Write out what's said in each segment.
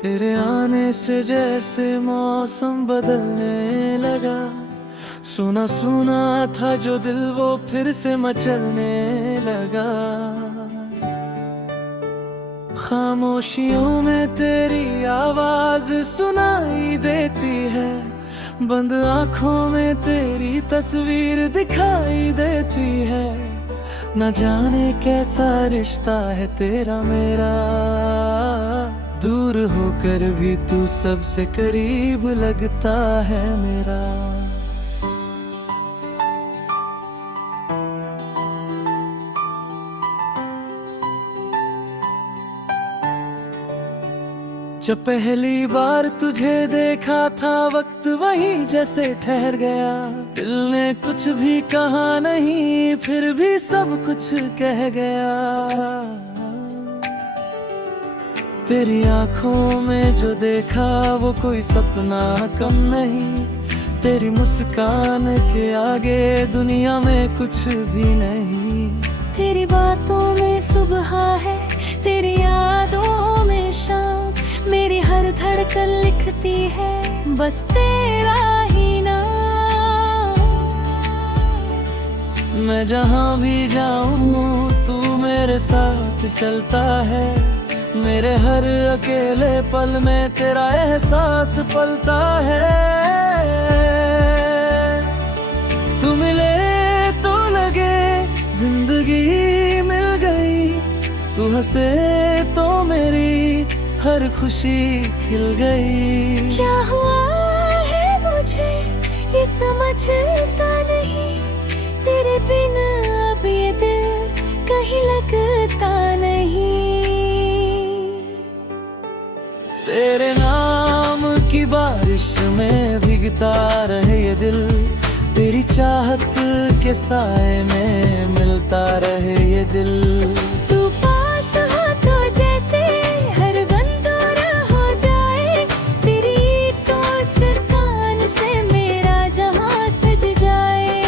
तेरे आने से जैसे मौसम बदलने लगा। सुना सुना था जो दिल वो फिर से मचलने लगा। खामोशियों में तेरी आवाज सुनाई देती है। बंद आंखों में तेरी तस्वीर दिखाई देती है। न जाने कैसा रिश्ता है तेरा मेरा। दूर होकर भी तू सबसे करीब लगता है मेरा। जब पहली बार तुझे देखा था वक्त वही जैसे ठहर गया। दिल ने कुछ भी कहा नहीं फिर भी सब कुछ कह गया। तेरी आंखों में जो देखा वो कोई सपना कम नहीं। तेरी मुस्कान के आगे दुनिया में कुछ भी नहीं। तेरी बातों में सुबह है, तेरी यादों में शाम। मेरी हर धड़कन लिखती है बस तेरा ही नाम। मैं जहाँ भी जाऊँ तू मेरे साथ चलता है। मेरे हर अकेले पल में तेरा एहसास पलता है। तू मिले तो लगे जिंदगी मिल गई। तू हंसे तो मेरी हर खुशी खिल गई। क्या हुआ है मुझे ये समझता नहीं। तेरे बिन अब ये दिल कहीं लगता नहीं। तेरे नाम की बारिश में भीगता रहे ये दिल। तेरी चाहत के साए में मिलता रहे ये दिल। तू पास हो तो जैसे हर गम दूर हो जाए। तेरी एक मुस्कान से मेरा जहां सज जाए।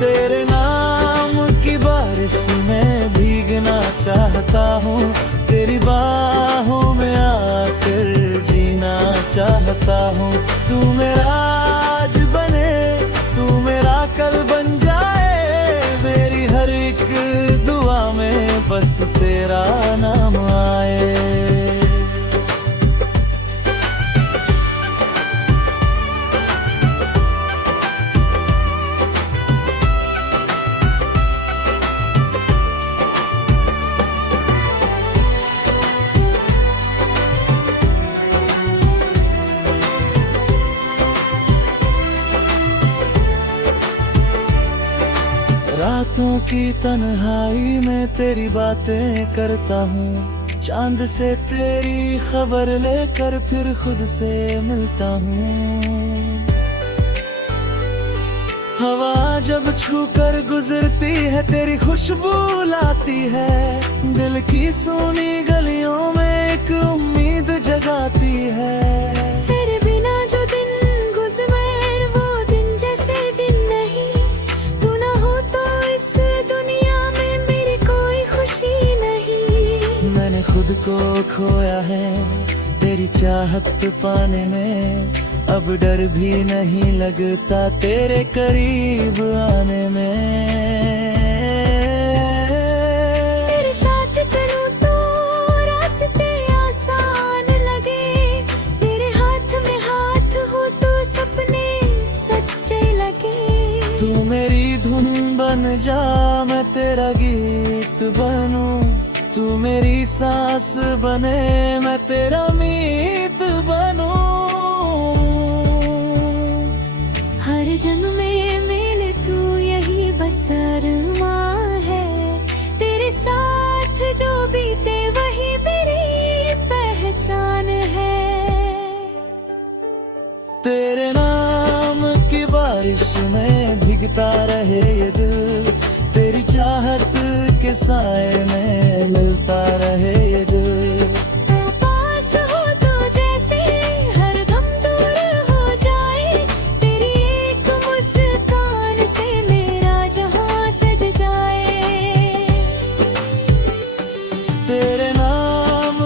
तेरे नाम की बारिश में भीगना चाहता हूँ। तेरी बाहों में आकर जीना चाहता हूँ। तू मेरा आज बने, तू मेरा कल बन जाए। मेरी हर एक दुआ में बस तेरा नाम आए। रातों की तन्हाई में तेरी बातें करता हूँ। चांद से तेरी खबर लेकर फिर खुद से मिलता हूँ। हवा जब छूकर गुजरती है तेरी खुशबू लाती है। दिल की सूनी गलियों में एक उम्मीद जगाती है। तेरे बिना जो दिन गुजरे वो दिन जैसे दिन नहीं। तू ना हो तो इस दुनिया में मेरी कोई खुशी नहीं। मैंने खुद को खोया है तेरी चाहत पाने में। अब डर भी नहीं लगता तेरे करीब आने में। तेरे साथ चलूं तो रास्ते आसान लगे। तेरे हाथ में हाथ हो तो सपने सच्चे लगे। तू मेरी धुन बन जा मैं तेरा गीत बनूं। तू मेरी सांस बने मैं तेरा मीत बनूं। हर जन्म में मिले तू यही बस अरमां है। तेरे साथ जो बीते वही मेरी पहचान है। तेरे नाम की बारिश में भीगता रहे ये दिल। तेरी चाहत के साए में मिलता रहे ये दिल। पास हो तो जैसे हर गम दूर हो जाए। तेरी एक मुस्कान से मेरा जहां सज जाए। तेरे नाम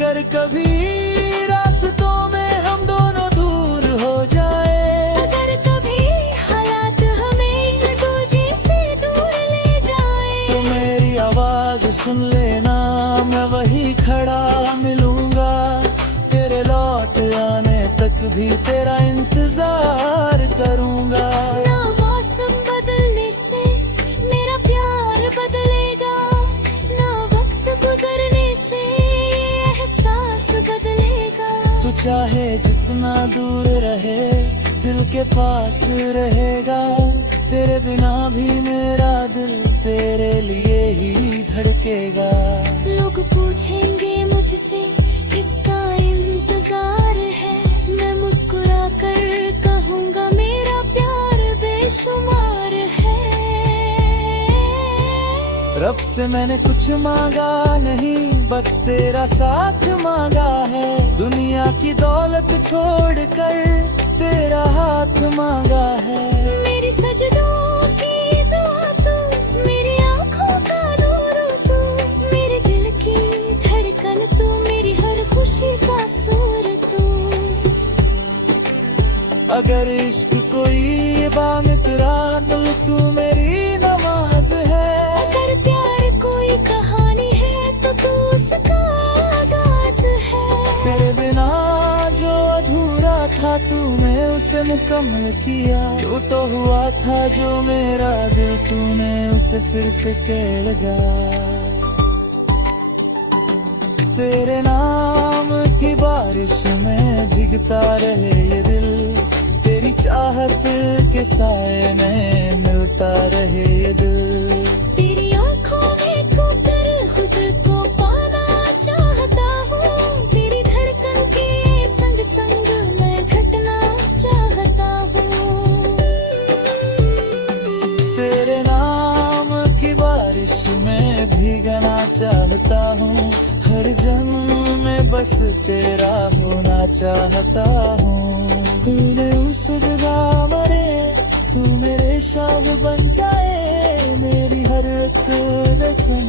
अगर कभी रास्तों में हम दोनों दूर हो जाए, अगर कभी हालात हमें तुझे से दूर ले जाए, तो मेरी आवाज सुन लेना, मैं वही खड़ा मिलूंगा। तेरे लौट आने तक भी तेरा इंतजार करूंगा। ना मौसम बदलने से मेरा प्यार बदलेगा, ना वक्त गुजरने से एहसास बदलेगा। तू चाहे जितना दूर रहे, दिल के पास रहेगा। तेरे बिना भी मेरा दिल तेरे लिए ही धड़केगा। लोग पूछेंगे मुझसे किसका इंतजार है, मैं मुस्कुरा कर कहूँगा मेरा प्यार बेशुमार है। रब से मैंने कुछ मांगा नहीं, बस तेरा साथ मांगा है। दुनिया की दौलत छोड़कर तेरा हाथ मांगा है। मेरी सजदों की दुआ तू, मेरी आँखों का नूर तू, मेरे दिल की धड़कन तू, मेरी हर खुशी का सूर तू। अगर इश्क कोई इबादत रात, तू मेरी नमाज है। अगर प्यार कोई कहानी है तो तू उसका आगाज है। तेरे बिना जो अधूरा था, तूने उसे मुकम्मल किया। जो तो हुआ था जो मेरा दिल, तूने उसे फिर से कह लगा। तेरे नाम की बारिश में भीगता रहे ये दिल, तेरी चाहत के साए में मिलता रहे ये दिल। तेरी आँखों में खोकर खुद को पाना चाहता हूँ, तेरी धड़कन के संग संग मैं घटना चाहता हूँ। तेरे नाम की बारिश में भीगना चाहता हूँ, हर जन्म में बस तेरा होना चाहता हूँ। तूने उस जगह मरे, तू मेरे शाम बन जाए, मेरी हर एक धड़कन।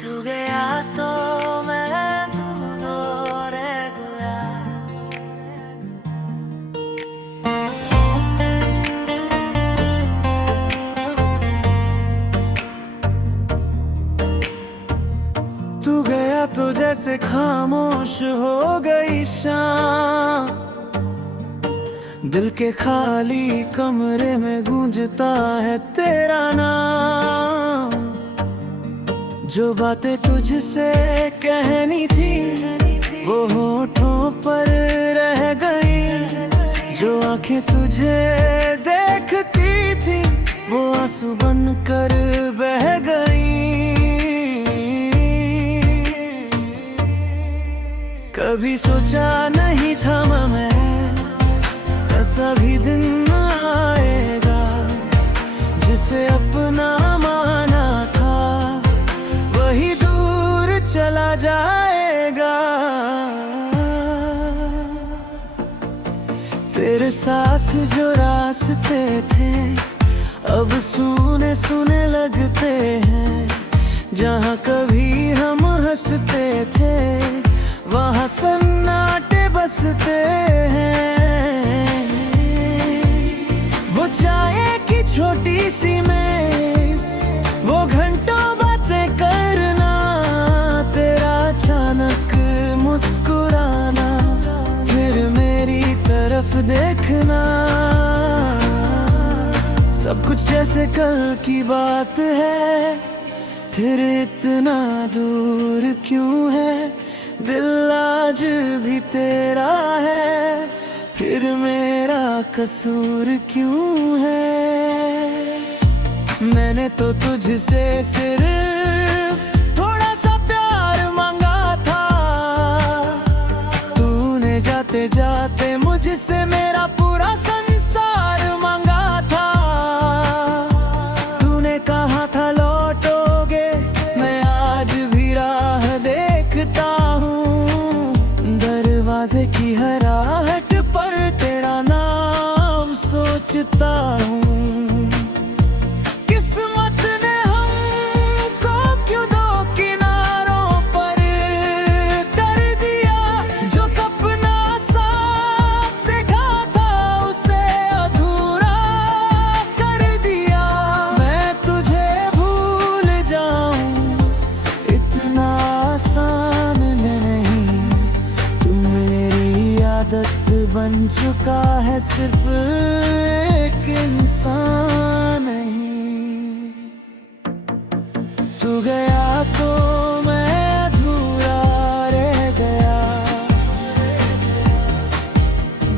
तू गया तो मैं दूर रह गया। तू गया तो जैसे खामोश हो गई शाम, दिल के खाली कमरे में गूंजता है तेरा नाम। जो बातें तुझसे कहनी थी वो होठों पर रह गई, जो आंखें तुझे देखती थी वो आंसू बनकर बह गई। कभी सोचा नहीं था मैं ऐसा भी दिन आएगा, जिसे अपना माना था वही दूर चला जाएगा। तेरे साथ जो रास्ते थे अब सुने सुने लगते हैं, जहाँ कभी हम हंसते थे वहाँ सन्नाटे बसते हैं। वो चाय की छोटी सी मेज, वो घंटों बातें करना, तेरा अचानक मुस्कुराना, फिर मेरी तरफ देखना। सब कुछ जैसे कल की बात है, फिर इतना दूर क्यों है? दिल आज भी तेरा है, फिर मेरा कसूर क्यों है? मैंने तो तुझसे सिर्फ थोड़ा सा प्यार मांगा था, तूने जाते जाते मुझसे मेरा पूरा संसार मांगा था। तूने कहा था लौटोगे, मैं आज भी राह देखता हूँ, दरवाजे की हराहट पर तेरा नाम सोचता हूँ। चुका है सिर्फ एक इंसान नहीं। तू गया तो मैं अधूरा रह गया,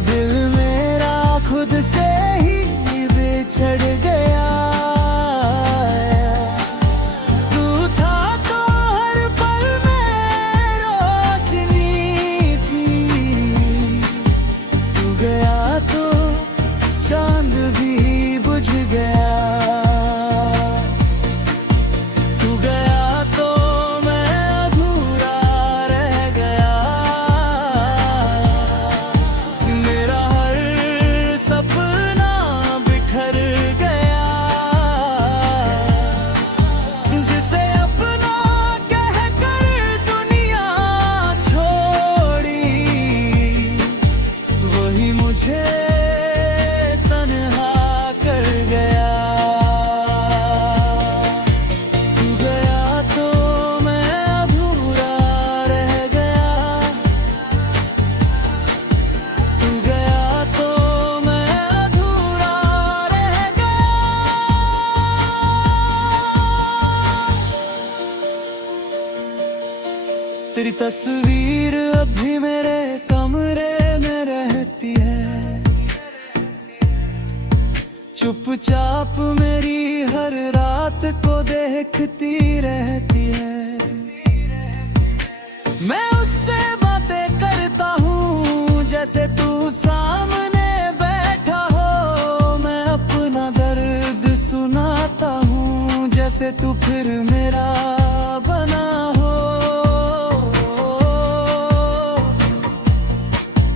दिल मेरा खुद से ही बिछड़ गया। तू था तो हर पल में रोशनी थी, तू गया तो चांद भी बुझ गया। तू गया तो मैं अधूरा रह गया, मेरा हर सपना बिखर गया। जिसे अपना कहकर दुनिया छोड़ी, वही मुझे तन्हा कर गया। तू गया तो मैं अधूरा रह गया, तू गया तो मैं अधूरा रह गया। तेरी तस्वीर अभी मेरे कमरे में रहती है, चुपचाप मेरी हर रात को देखती रहती है। मैं उससे बातें करता हूँ जैसे तू सामने बैठा हो, मैं अपना दर्द सुनाता हूँ जैसे तू फिर मेरा बना हो।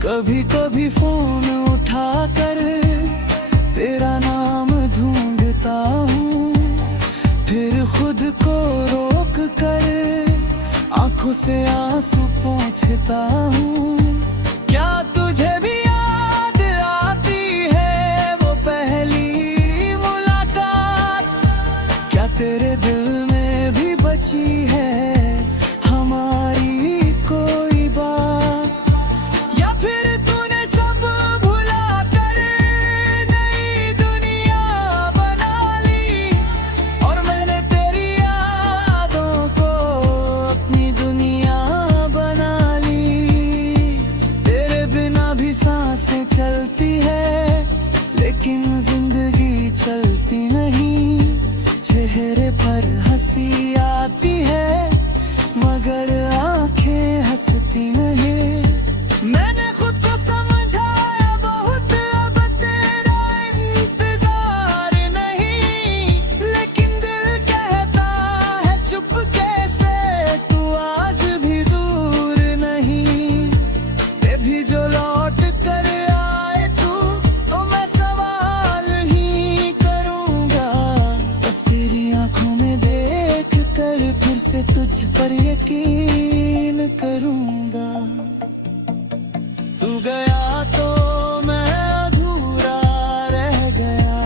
कभी कभी फोन उठाकर तेरा नाम ढूंढता हूँ, फिर खुद को रोक कर आंखों से आंसू पोंछता हूँ। क्या तुझे भी याद आती है वो पहली मुलाकात? क्या तेरे दिल में भी बची है हमारी कोई बात? या फिर तूने सब भुला कर नई दुनिया बना ली, और मैंने तेरी यादों को अपनी दुनिया बना ली। तेरे बिना भी सांसें चलती है, लेकिन जिंदगी चलती नहीं। चेहरे पर हंसी आती है, मगर आंखें हंसती नहीं। मैंने खुद को समझाया बहुत, अब तेरा इंतजार नहीं, लेकिन दिल कहता है चुपके से तू आज भी दूर नहीं। ये भी जो लौट कर आए तू, तो मैं सवाल ही करूंगा, बस तेरी आंखों में देख कर फिर से तुझ पर यकीन करूंगा। तू गया तो मैं अधूरा रह गया,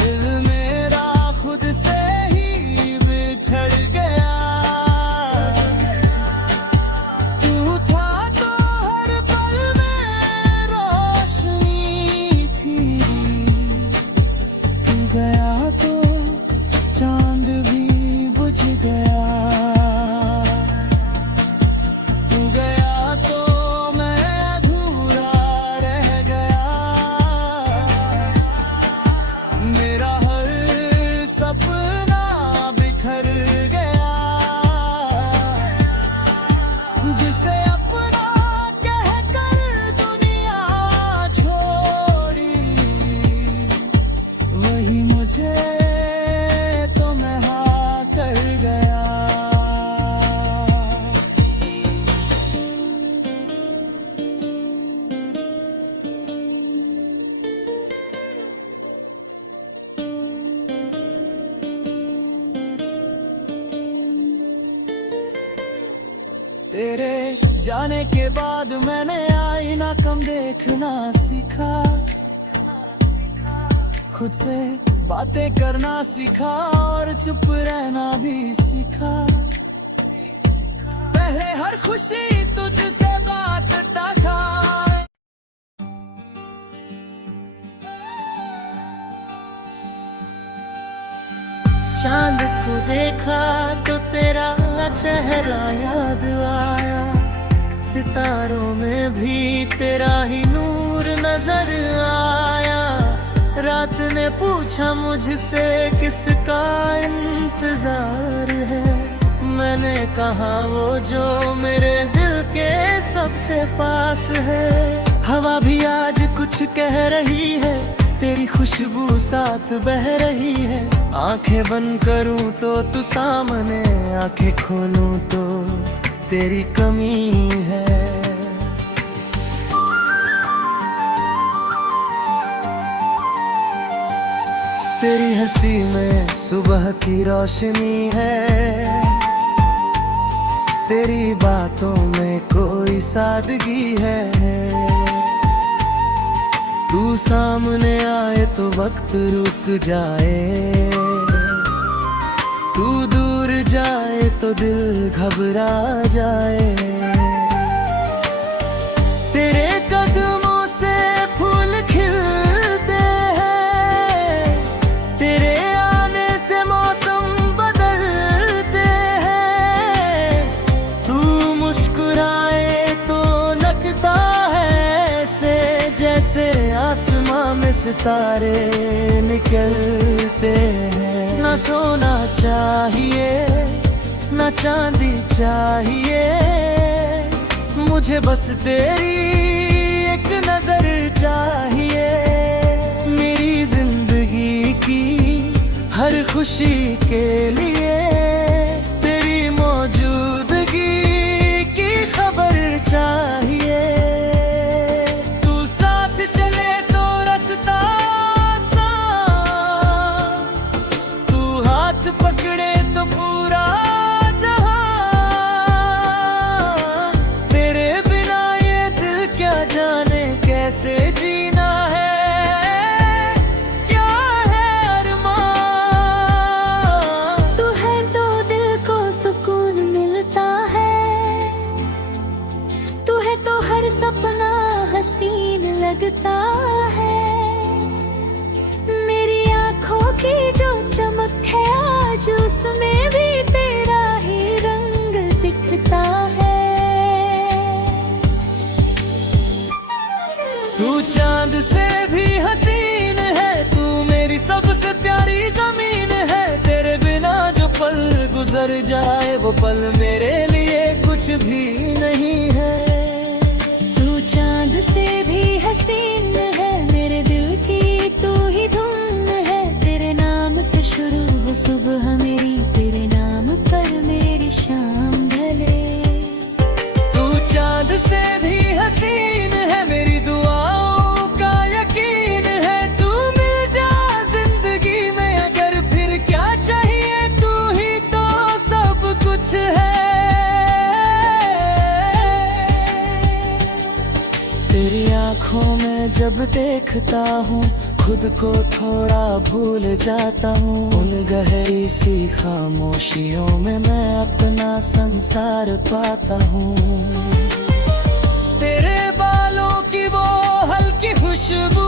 दिल मेरा खुद से ही बिछड़ गया। तू था तो हर पल में रोशनी थी, तू गया तो चांद भी बुझ गया। तू गया तो मैं अधूरा रह गया, मेरा हर सपना बिखर गया। जिसे अपना कहकर दुनिया छोड़ी, वही मुझे तो मैं हाँ कर गया। तेरे जाने के बाद मैंने आईना कम देखना सीखा, खुद से बातें करना सीखा और चुप रहना भी सीखा। रहे हर खुशी तुझसे बात खाए। चांद को देखा तो तेरा चेहरा याद आया, सितारों में भी तेरा ही नूर नजर आया। रात ने पूछा मुझसे किसका इंतजार है, मैंने कहा वो जो मेरे दिल के सबसे पास है। हवा भी आज कुछ कह रही है, तेरी खुशबू साथ बह रही है। आंखें बंद करूं तो तू सामने, आंखें खोलूं तो तेरी कमी है। तेरी हंसी में सुबह की रोशनी है, तेरी बातों में कोई सादगी है। तू सामने आए तो वक्त रुक जाए, तू दूर जाए तो दिल घबरा जाए। तेरे कदमों से फूल खिलते हैं, तेरे आने से मौसम बदलते हैं। तू मुस्कुराए तो लगता है ऐसे जैसे आसमां में सितारे निकलते हैं। ना सोना चाहिए ना चांदी चाहिए, मुझे बस तेरी एक नजर चाहिए। मेरी जिंदगी की हर खुशी के लिए तेरी मौजूदगी की खबर चाहिए। पकड़े तो पूरा जहां, तेरे बिना ये दिल क्या जाने कैसे जीना है, क्या है अरमान। तू है तो दिल को सुकून मिलता है, तू है तो हर सपना हसीन लगता है। मेरी आंखों की जो चमक है आज उसमें भी तेरा ही रंग दिखता है। तू चांद से भी हसीन है, तू मेरी सबसे प्यारी जमीन है। तेरे बिना जो पल गुजर जाए वो पल मेरे लिए कुछ भी नहीं है। तू चांद से भी हसीन है, मेरे दिल की तू ही धुन है। तेरे नाम से शुरू हो सुबह मेरी, तेरे नाम पर मेरी शाम ढले। तू चांद से भी हसीन है, मेरी दुआओं का यकीन है। तू मिल जा जिंदगी में अगर फिर क्या चाहिए, तू ही तो सब कुछ है। तेरी आंखों में जब देखता हूँ खुद को थोड़ा भूल जाता हूँ। उन गहरी सी खामोशियों में मैं अपना संसार पाता हूँ। तेरे बालों की वो हल्की खुशबू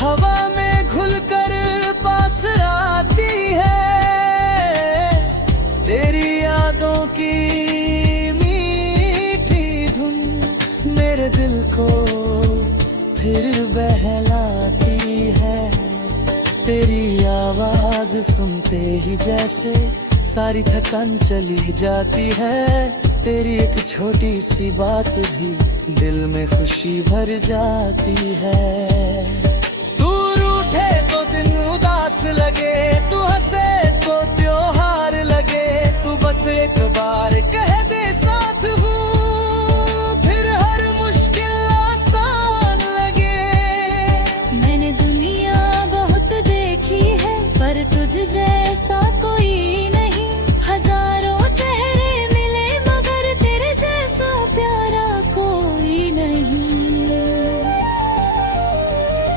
हवा में घुलकर पास आती है। तेरी यादों की मीठी धुन मेरे दिल को फिर बहलाती है। तेरी आवाज सुनते ही जैसे सारी थकान चली जाती है। तेरी एक छोटी सी बात भी दिल में खुशी भर जाती है। तू रूठे तो दिन उदास लगे, तू हंसे तो त्योहार लगे। तू बस एक बार कह दे साथ हूँ, फिर हर मुश्किल आसान लगे। मैंने दुनिया बहुत देखी है पर तुझ जैसा कोई नहीं। हजारों चेहरे मिले मगर तेरे जैसा प्यारा कोई नहीं।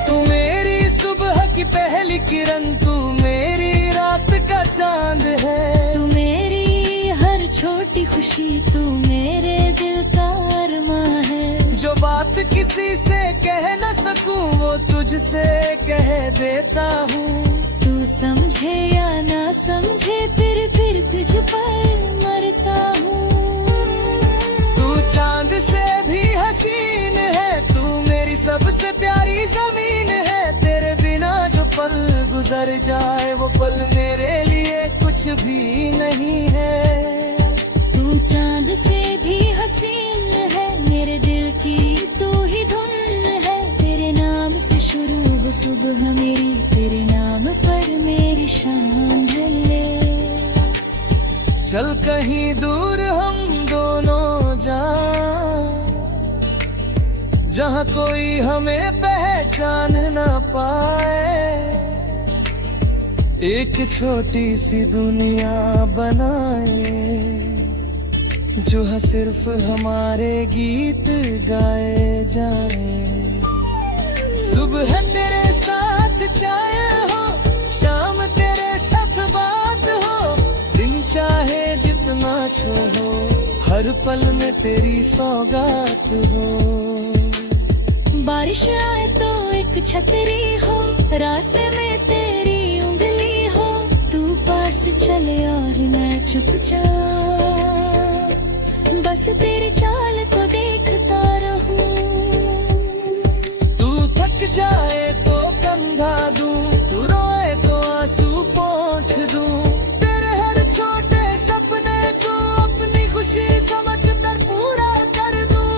तू मेरी सुबह की पहली किरण, तू मेरी रात का चांद है। तू मेरी हर जो बात किसी से कह न सकूं वो तुझसे कह देता हूँ। तू समझे या ना समझे फिर तुझ पर मरता हूँ। तू चांद से भी हसीन है, तू मेरी सबसे प्यारी जमीन है। तेरे बिना जो पल गुजर जाए वो पल मेरे लिए कुछ भी नहीं है। तू चांद से भी हसीन है, मेरे दिल की तू ही धुन है। तेरे नाम से शुरू हो सुबह मेरी, तेरे नाम पर मेरी शाम ढले। चल कहीं दूर हम दोनों जहाँ कोई हमें पहचान ना पाए। एक छोटी सी दुनिया बनाए जो सिर्फ हमारे गीत गाए जाए। सुबह तेरे साथ चाय हो, शाम तेरे साथ बात हो। दिन चाहे जितना छोड़ो, हर पल में तेरी सौगात हो। बारिश आए तो एक छतरी हो, रास्ते में तेरी उंगली हो। तू पास चले और मैं चुपचाप बस तेरे चाल को देखता रहूं। तू थक जाए तो कंधा दूं, तू रोए तो आंसू पोंछ दूं। तेरे हर छोटे सपने को अपनी खुशी समझ कर पूरा कर दूं।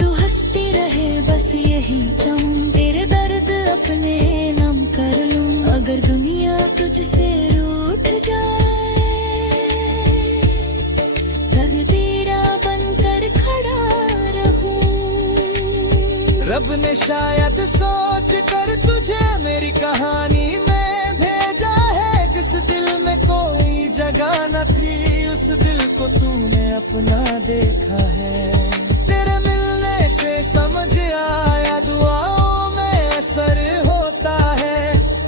तू हंसती रहे बस यही चाहूं, तेरे दर्द अपने नाम कर लूं। अगर दुनिया तुझसे रूठ जाए, तकदीरा बनकर खड़ा रहूं। रब ने शायद सोच कर तुझे मेरी कहानी में भेजा है। जिस दिल में कोई जगह न थी, उस दिल को तूने अपना देखा है। तेरे मिलने से समझ आया दुआओं में असर होता है।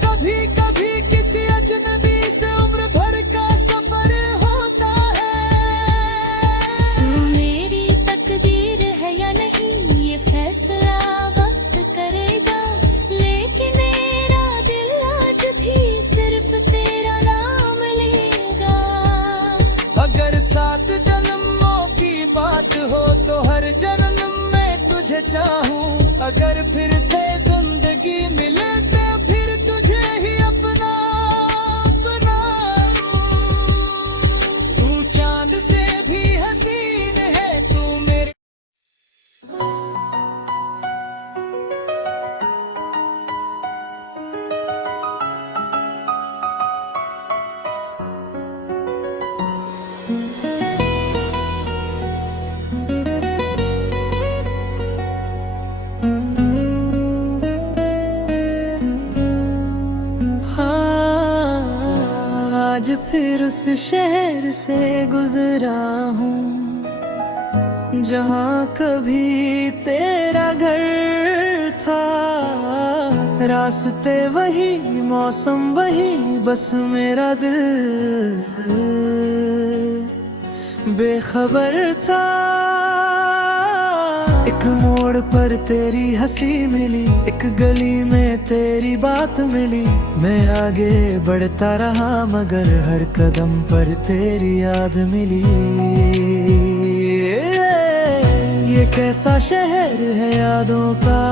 कभी कभी किसी अजनबी से उम्र भर का सफर होता है। तू मेरी तकदीर है या नहीं, ये फैसला वक्त करेगा। लेकिन मेरा दिल आज भी सिर्फ तेरा नाम लेगा। अगर 7 जन्मों की बात हो तो हर जन्म में तुझे चाहूं। अगर फिर से जिंदगी मिले तो फिर तुझे ही अपना तू चांद से भी हसीन है, तू मेरे आज फिर उस शहर से गुजरा हूँ जहाँ कभी तेरा घर था। रास्ते वही, मौसम वही, बस मेरा दिल बेखबर था। एक मोड़ पर तेरी हंसी मिली, एक गली में तेरी बात मिली। मैं आगे बढ़ता रहा मगर हर कदम पर तेरी याद मिली। ये कैसा शहर है यादों का,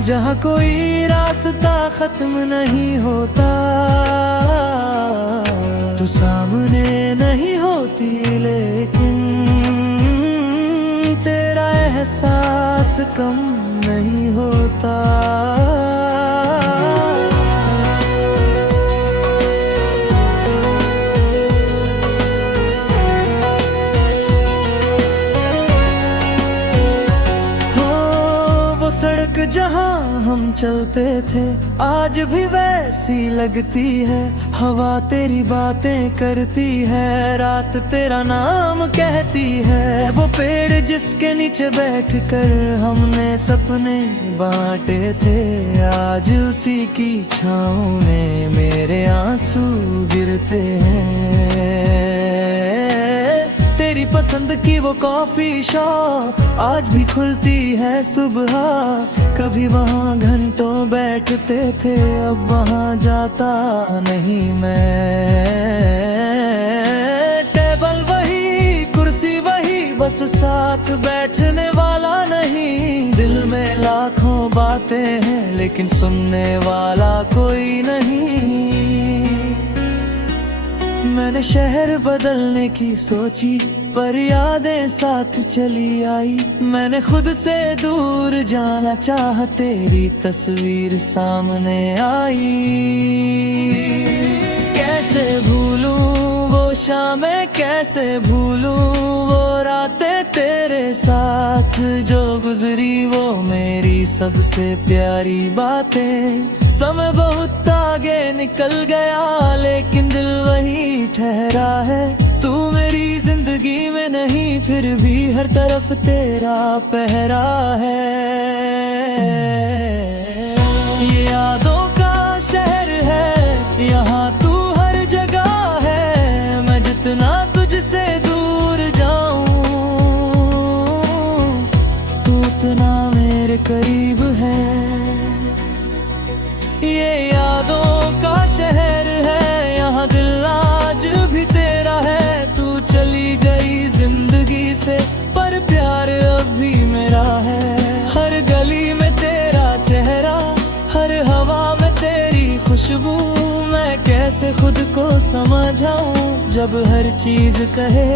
जहाँ कोई रास्ता खत्म नहीं होता। तू सामने नहीं होती लेकिन तेरा एहसास कम नहीं होता। सड़क जहाँ हम चलते थे आज भी वैसी लगती है। हवा तेरी बातें करती है, रात तेरा नाम कहती है। वो पेड़ जिसके नीचे बैठकर हमने सपने बांटे थे, आज उसी की छाँव में मेरे आंसू गिरते हैं। तेरी पसंद की वो कॉफी शॉप आज भी खुलती है सुबह। कभी वहाँ घंटों बैठते थे, अब वहाँ जाता नहीं मैं। टेबल वही, कुर्सी वही, बस साथ बैठने वाला नहीं। दिल में लाखों बातें हैं लेकिन सुनने वाला कोई नहीं। मैंने शहर बदलने की सोची पर यादें साथ चली आई। मैंने खुद से दूर जाना चाहा, तेरी तस्वीर सामने आई। कैसे भूलूं वो शामें, कैसे भूलूं वो रातें तेरे साथ जो गुजरी, वो मेरी सबसे प्यारी बातें। समय बहुत आगे निकल गया लेकिन दिल वही ठहरा है। तू मेरी जिंदगी में नहीं फिर भी हर तरफ तेरा पहरा है। ये यादों का शहर है, यहाँ तू हर जगह है। मैं जितना तुझसे दूर जाऊं तू उतना मेरे करीब है। ये यादों का शहर है, यहाँ दिल आज भी तेरा है। तू चली गई जिंदगी से पर प्यार अब भी मेरा है। हर गली में तेरा चेहरा, हर हवा में तेरी खुशबू। मैं कैसे खुद को समझाऊं जब हर चीज कहे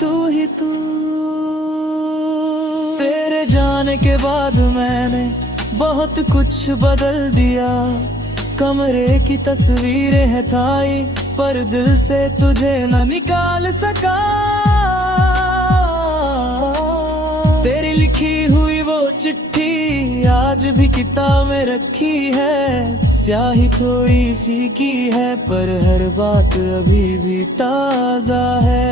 तू ही तू। तेरे जाने के बाद मैंने बहुत कुछ बदल दिया। कमरे की तस्वीरें हैं थाई पर दिल से तुझे न निकाल सका। तेरी लिखी हुई वो चिट्ठी आज भी किताब में रखी है। स्याही थोड़ी फीकी है पर हर बात अभी भी ताजा है।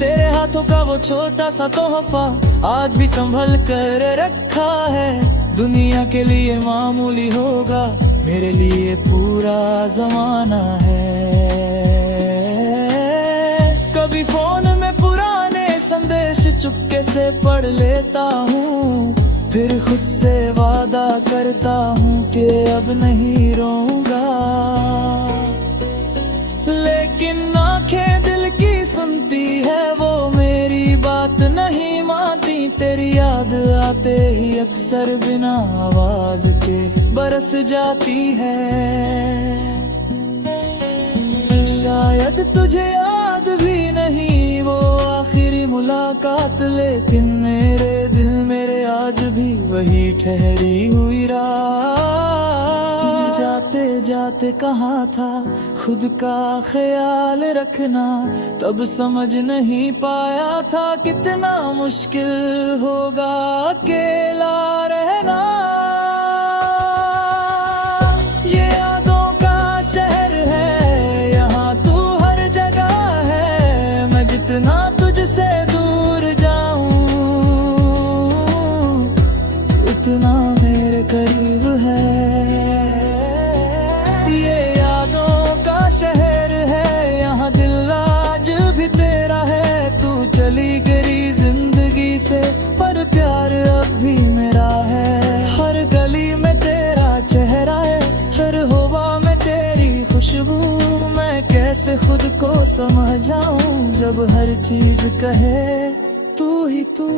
तेरे हाथों का वो छोटा सा तोहफा आज भी संभल कर रखा है। दुनिया के लिए मामूली होगा, मेरे लिए पूरा जमाना है। कभी फोन में पुराने संदेश चुपके से पढ़ लेता हूँ, फिर खुद से वादा करता हूँ कि अब नहीं रोऊंगा। लेकिन आंखें दिल की सुनती है, वो मेरी बात नहीं मानती। तेरी याद आते ही अक्सर बिना आवाज के बरस जाती है। शायद तुझे याद भी नहीं वो आखिरी मुलाकात, लेकिन मेरे दिल मेरे आज भी वही ठहरी हुई रात। जाते जाते कहाँ था खुद का ख्याल रखना, तब समझ नहीं पाया था कितना मुश्किल होगा अकेला रहना। ये यादों का शहर है, यहाँ तू हर जगह है। मैं जितना तुझसे दूर जाऊं उतना मेरे करीब है। ये यादों का शहर है, यहाँ दिल आज भी तेरा है। तू चली गई जिंदगी से पर प्यार अब भी मेरा है। हर गली में तेरा चेहरा है, हर हवा में तेरी खुशबू। मैं कैसे खुद को समझाऊं जब हर चीज कहे तू ही तू।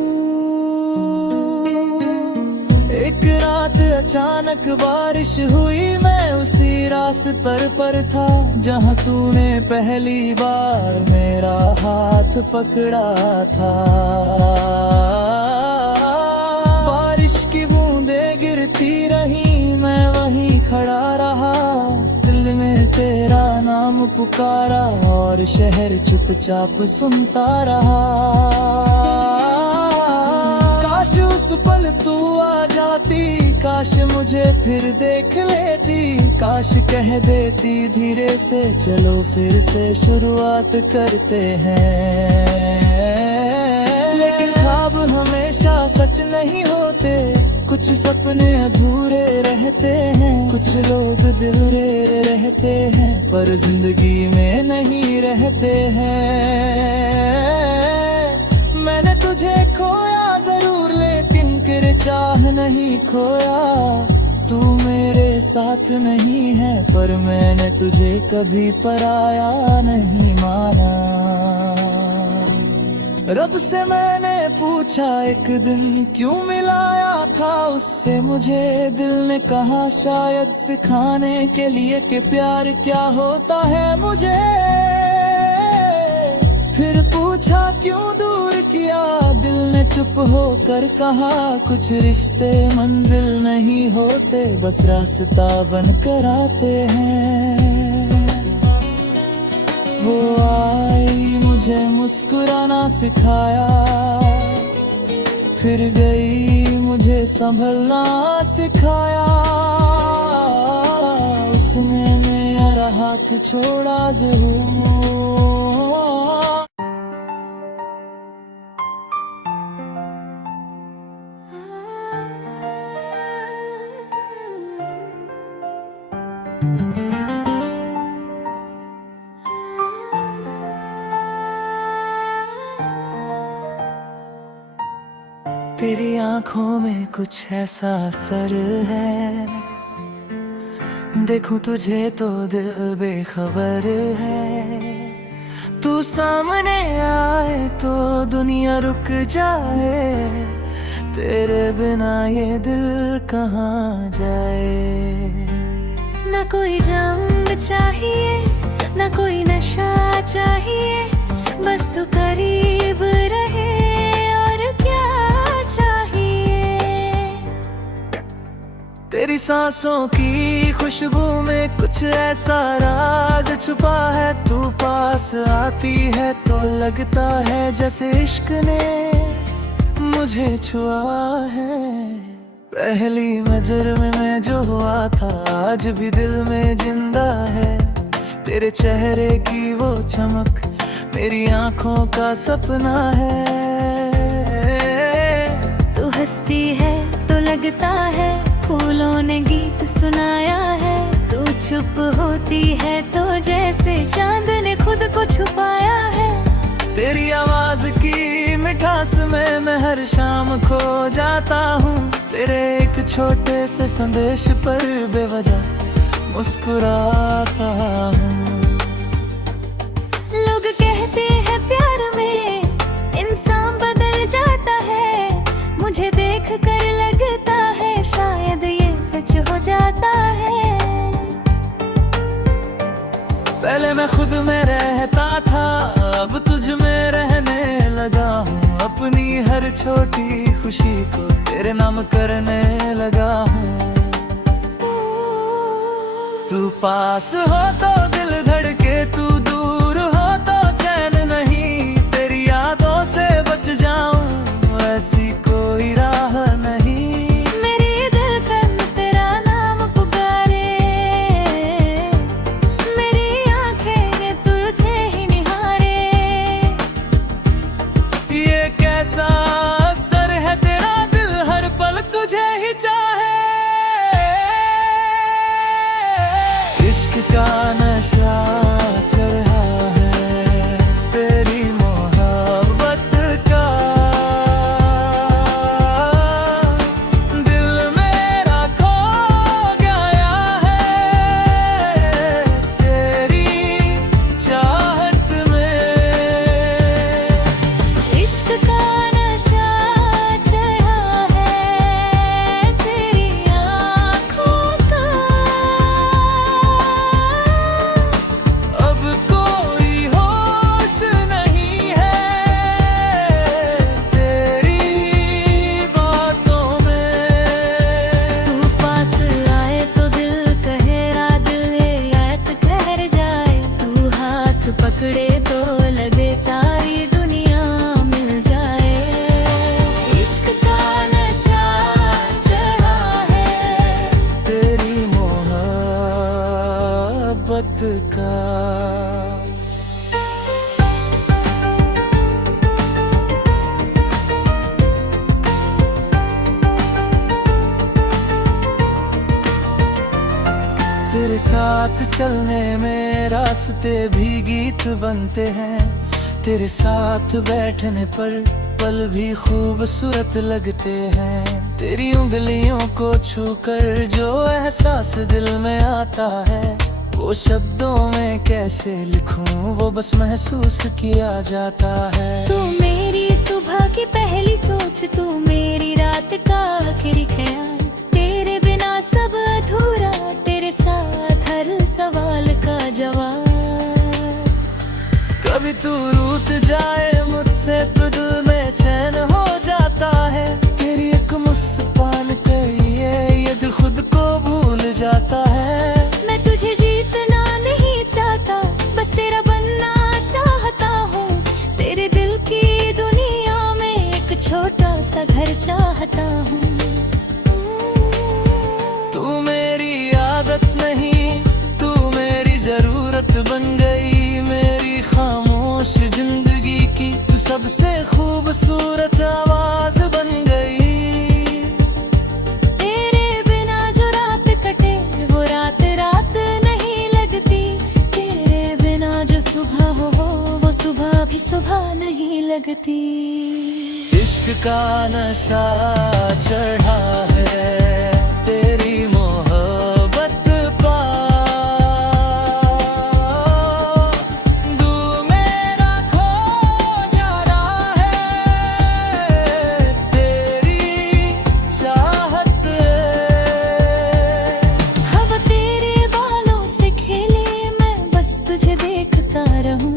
एक रात अचानक बारिश हुई, मैं उसी रास्ते पर था जहाँ तूने पहली बार मेरा हाथ पकड़ा था। बारिश की बूंदें गिरती रही, मैं वहीं खड़ा रहा। दिल ने तेरा नाम पुकारा और शहर चुपचाप सुनता रहा। काश उस पल तू आ जाती, काश मुझे फिर देख लेती। काश कह देती धीरे से चलो फिर से शुरुआत करते हैं। लेकिन ख्वाब हमेशा सच नहीं होते, कुछ कुछ सपने अधूरे रहते हैं, कुछ लोग दिल रे रहते हैं, पर जिंदगी में नहीं रहते हैं। मैंने तुझे खोया जरूर, लेकिन तेरे चाह नहीं खोया। तू मेरे साथ नहीं है, पर मैंने तुझे कभी पराया नहीं माना। रब से मैंने पूछा एक दिन, क्यों मिलाया था उससे मुझे। दिल ने कहा शायद सिखाने के लिए कि प्यार क्या होता है मुझे। फिर पूछा क्यों दूर किया, दिल ने चुप होकर कहा, कुछ रिश्ते मंजिल नहीं होते, बस रास्ता बनकर आते हैं। वो आई मुझे मुस्कुराना सिखाया, फिर गई मुझे संभलना सिखाया। उसने मेरा हाथ छोड़ा जरूर। तेरी आंखों में कुछ ऐसा असर है, देखूं तुझे तो दिल बेखबर है। तू सामने आए तो दुनिया रुक जाए, तेरे बिना ये दिल कहाँ जाए। ना कोई जाम चाहिए, ना कोई नशा चाहिए, बस तू करीब रहे और क्या चाहिए। तेरी सांसों की खुशबू में कुछ ऐसा राज छुपा है। तू पास आती है तो लगता है जैसे इश्क ने मुझे छुआ है। पहली नजर में मैं जो हुआ था, आज भी दिल में जिंदा है। तेरे चेहरे की वो चमक मेरी आंखों का सपना है। तू हंसती है तो लगता है फूलों ने गीत सुनाया है। तू चुप होती है तो जैसे चांद ने खुद को छुपाया है। तेरी आवाज की मिठास में मैं हर शाम खो जाता हूँ। तेरे एक छोटे से संदेश पर बेवजह मुस्कुराता हूँ। लोग कहते हैं प्यार में इंसान बदल जाता है, मुझे देख कर लगता है शायद ये सच हो जाता है। पहले मैं खुद में रहता था, अब तुझ में रहने लगा हूँ। अपनी हर छोटी खुशी को तेरे नाम करने लगा हूँ। तू पास हो तो दिल धड़के, तू दूर हो तो चैन नहीं। तेरी यादों से बच जाऊं ऐसी कोई राह नहीं। मेरी धड़कन तेरा नाम पुकारे, मेरी आंखें तुझे ही निहारे। ये कैसा असर है तेरा, दिल हर पल तुझे ही चाहे। इश्क का नशा चढ़ साथ चलने में रास्ते भी गीत बनते हैं। तेरे साथ बैठने पर पल भी खूबसूरत लगते हैं। तेरी उंगलियों को छूकर जो एहसास दिल में आता है, वो शब्दों में कैसे लिखूं, वो बस महसूस किया जाता है। तू मेरी सुबह की पहली सोच, तू मेरी रात का आखिरी ख्याल। तेरे बिना सब अधूरा, तेरे साथ हर सवाल का जवाब। कभी तू रूठ जाए मुझसे तो दिल में चैन हो जाता है। तेरी एक मुस्कान कहिए ये दिल खुद को भूल जाता है। मैं तुझे जीतना नहीं चाहता, बस तेरा बनना चाहता हूँ। तेरे दिल की दुनिया में एक छोटा सा घर चाहता हूँ। तू मेरी आदत नहीं, तू मेरी जरूरत बन गई। मेरी खामोश जिंदगी की तू सबसे खूबसूरत आवाज बन गई। तेरे बिना जो रात कटे वो रात रात नहीं लगती। तेरे बिना जो सुबह हो वो सुबह भी सुबह नहीं लगती। इश्क का नशा चढ़ा है तेरी मोहब्बत पा। तू मेरा खो जा रहा है, तेरी चाहत हवा तेरे बालों से खेले, मैं बस तुझे देखता रहूं।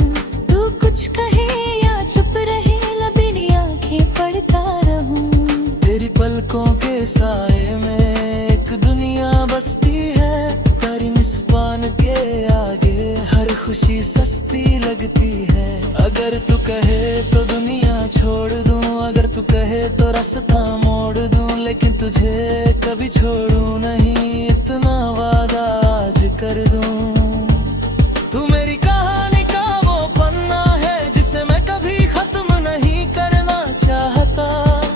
तू कुछ कहे या चुप रहे, लबड़ी आंखें पढ़ता रहूं। तेरी पलकों के साए में एक दुनिया बसती है। तेरी मुस्कान के आगे हर खुशी सस्ती लगती है। अगर तू कहे तो दुनिया छोड़ दूं, अगर तू कहे तो रास्ता मोड़ दूं, लेकिन तुझे कभी छोड़ूं नहीं, इतना वादा आज कर दूं। तू मेरी कहानी का वो पन्ना है जिसे मैं कभी खत्म नहीं करना चाहता।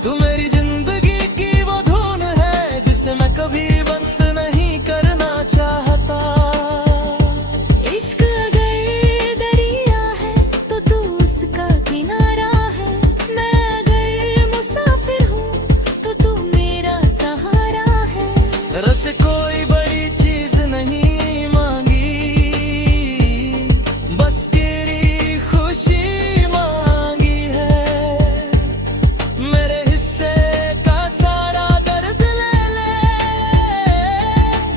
तू मेरी जिंदगी की वो धुन है जिसे मैं कभी बंद नहीं करना चाहता। इश्क अगर दरिया है तो तू उसका किनारा है। मैं अगर मुसाफिर हूँ तो तू मेरा सहारा है। रस कोई बड़ी चीज नहीं मांगी, बस तेरी खुशी मांगी है। मेरे हिस्से का सारा दर्द ले ले,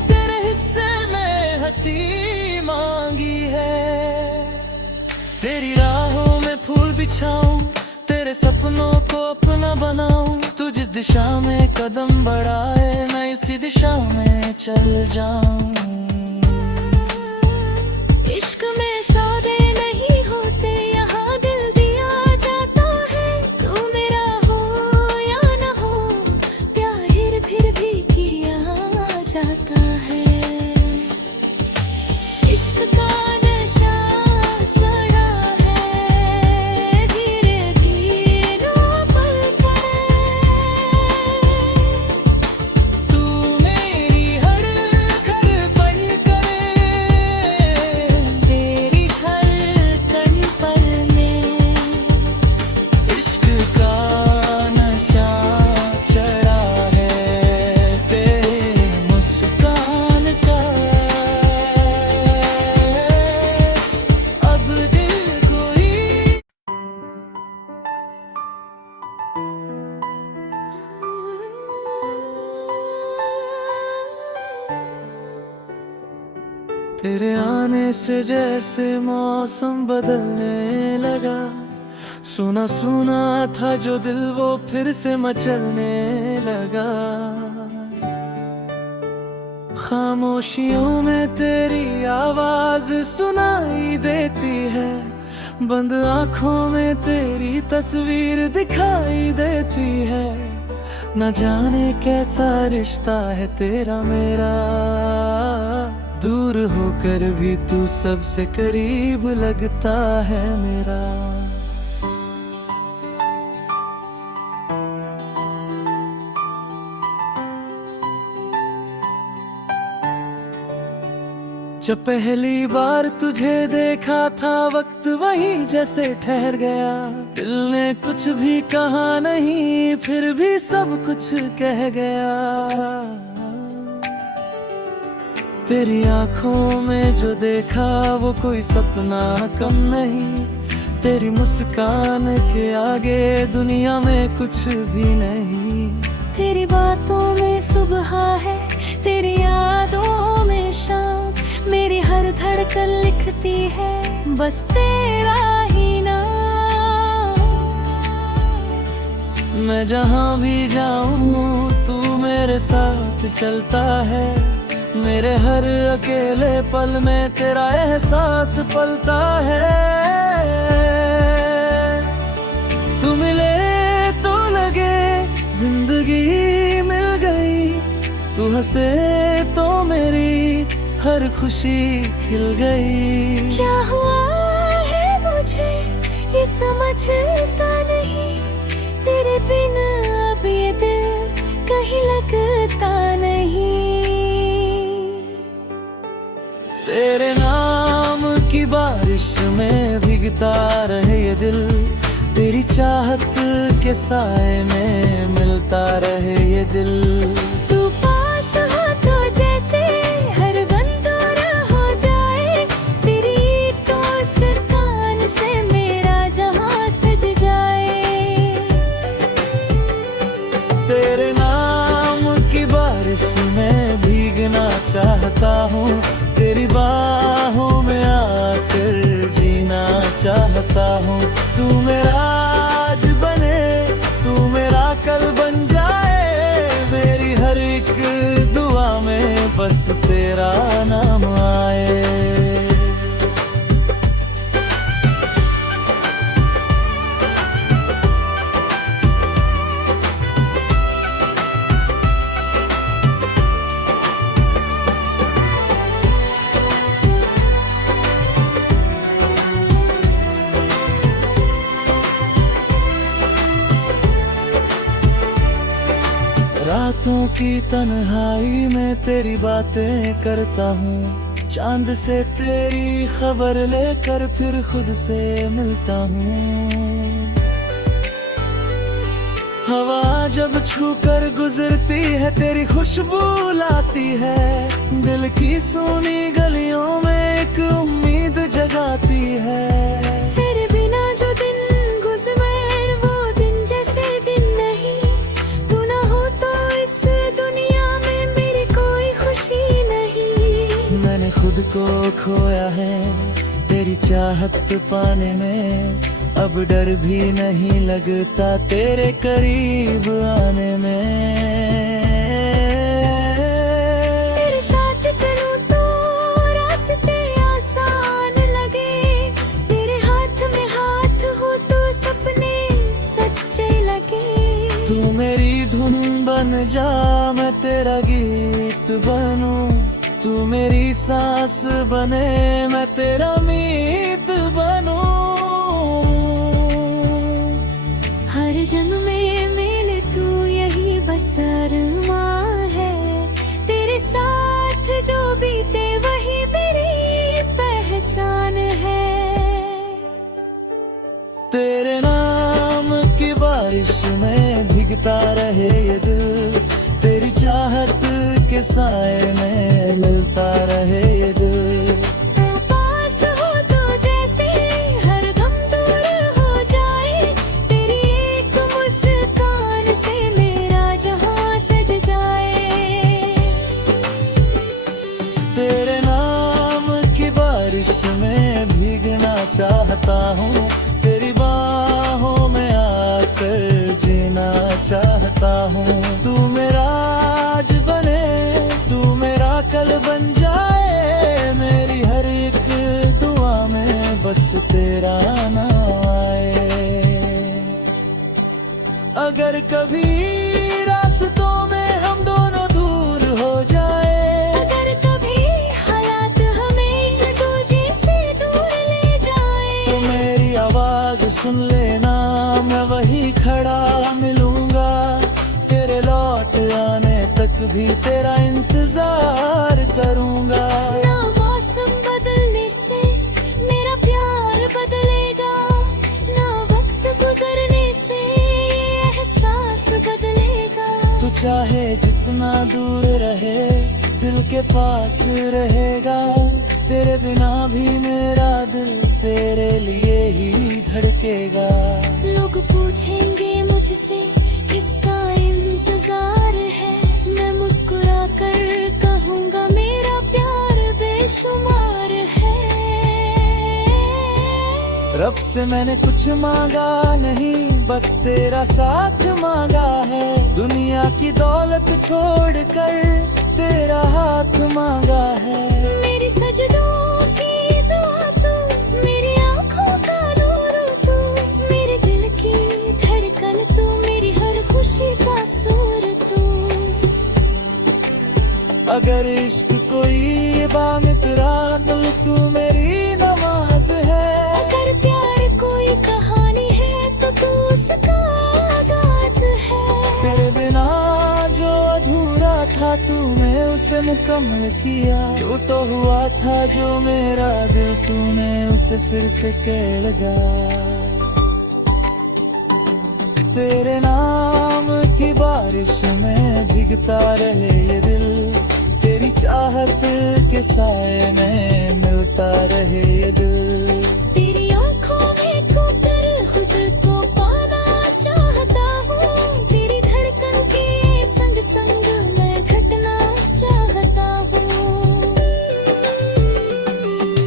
तेरे हिस्से में हंसी मांगी है। तेरी राहों में फूल बिछाऊं, तेरे सपनों को अपना बनाऊं। तू जिस दिशा में कदम बढ़ाए मैं उसी दिशा में चल जाऊं। इश्क में सौदे नहीं होते, यहाँ दिल दिया जाता है। तू मेरा हो या न हो, प्यार फिर भी किया जाता है। इश्क का नशा चढ़ा है धीरे धीरे लो पल कर। तू मेरी हर घर पल करे, तेरी हर कण पल में इश्क का नशा चढ़ा है तेरी मुस्कान का। अब दिल कोई तेरे आने से जैसे मौसम बदलने लगा। सुना सुना था जो दिल वो फिर से मचलने लगा। खामोशियों में तेरी आवाज सुनाई देती है। बंद आंखों में तेरी तस्वीर दिखाई देती है। न जाने कैसा रिश्ता है तेरा मेरा, दूर होकर भी तू सबसे करीब लगता है मेरा। जब पहली बार तुझे देखा था वक्त वही जैसे ठहर गया। दिल ने कुछ भी कहा नहीं, फिर भी सब कुछ कह गया। तेरी आंखों में जो देखा वो कोई सपना कम नहीं। तेरी मुस्कान के आगे दुनिया में कुछ भी नहीं। तेरी बातों में सुबह है, तेरी यादों में शाम। मेरी हर धड़कन लिखती है बस तेरा ही नाम। मैं जहाँ भी जाऊँ तू मेरे साथ चलता है। मेरे हर अकेले पल में तेरा एहसास पलता है। तू मिले तो लगे जिंदगी मिल गई। तू हंसे तो मेरी हर खुशी खिल गई। क्या हुआ है मुझे ये समझता नहीं। तेरे बिन अब ये दिल कहीं लगता नहीं। तेरे नाम की बारिश में भीगता रहे ये दिल। तेरी चाहत के साए में मिलता रहे ये दिल। तू पास हो तो जैसे हर गम दूर हो जाए। तेरी तो मुस्कान से मेरा जहां सज जाए। तेरे नाम की बारिश में भीगना चाहता हूँ। तेरी बाहों में आकर जीना चाहता हूँ। तू मेरा आज बने, तू मेरा कल बन जाए। मेरी हर एक दुआ में बस तेरा नाम आए। रातों की तन्हाई में तेरी बातें करता हूँ। चांद से तेरी खबर लेकर फिर खुद से मिलता हूँ। हवा जब छूकर गुजरती है तेरी खुशबू लाती है। दिल की सूनी गलियों में एक उम्मीद जगाती है। तेरे बिना जो दिन गुजरे वो दिन जैसे दिन नहीं। तू ना हो तो इस दुनिया में मेरी कोई खुशी नहीं। मैंने खुद को खोया है तेरी चाहत पाने में। अब डर भी नहीं लगता तेरे करीब आने में। तेरे साथ चलूं तो रास्ते आसान लगे। तेरे हाथ में हाथ हो तो सपने सच्चे लगे। तू मेरी धुन बन जा मैं तेरा गीत बनूं। तू मेरी सांस बने मैं तेरा मीत बनूं। हर जन्म में मिले तू यही बस अरमां है। तेरे साथ जो बीते वही मेरी पहचान है। तेरे नाम की बारिश में भीगता रहे ये दिल। तेरी चाहत के साए में मिलता रहे ये दिल। पास हो तो जैसे हर गम दूर हो जाए। तेरी एक मुस्कान से मेरा जहां सज जाए। तेरे नाम की बारिश में भीगना चाहता हूँ। तेरी बाहों में आकर जीना चाहता हूँ। तू मेरा आज बने, तू मेरा कल बन जाए। मेरी हर एक दुआ में बस तेरा नाम आए। अगर कभी रास्तों में हम दोनों दूर हो जाए। अगर कभी हालात हमें तुझे से दूर ले जाए। तो मेरी आवाज सुन लेना मैं वही खड़ा मिलूंगा। तेरे लौट आने तक भी तेरा इंतजार करूंगा। ना मौसम चाहे जितना दूर रहे दिल के पास रहेगा। तेरे बिना भी मेरा दिल तेरे लिए ही धड़केगा। लोग पूछेंगे मुझसे किसका इंतजार है, मैं मुस्कुरा कर कहूँगा मेरा प्यार बेशुमार है। रब से मैंने कुछ मांगा नहीं, बस तेरा साथ मांगा है। दुनिया की दौलत छोड़कर तेरा हाथ मांगा है। मेरी सजदों की दुआ तू, मेरी आँखों का नूर तू, मेरे दिल की धड़कन तू, मेरी हर खुशी का सुर तू। अगर इश्क कोई इबादत रात तू मेरी नमाज है। अगर प्यार कोई कहानी है तो तू उसका आगाज है। तेरे बिना जो अधूरा था तूने उसे मुकम्मल किया। जो तो हुआ था जो मेरा दिल तूने उसे फिर से कह लगा। तेरे नाम की बारिश में भीगता रहे ये दिल, तेरी चाहत के साए में मिलता रहे ये दिल। तेरी आँखों में खोकर खुद को पाना चाहता हूँ, तेरी धड़कन के संग संग मैं घटना चाहता हूँ।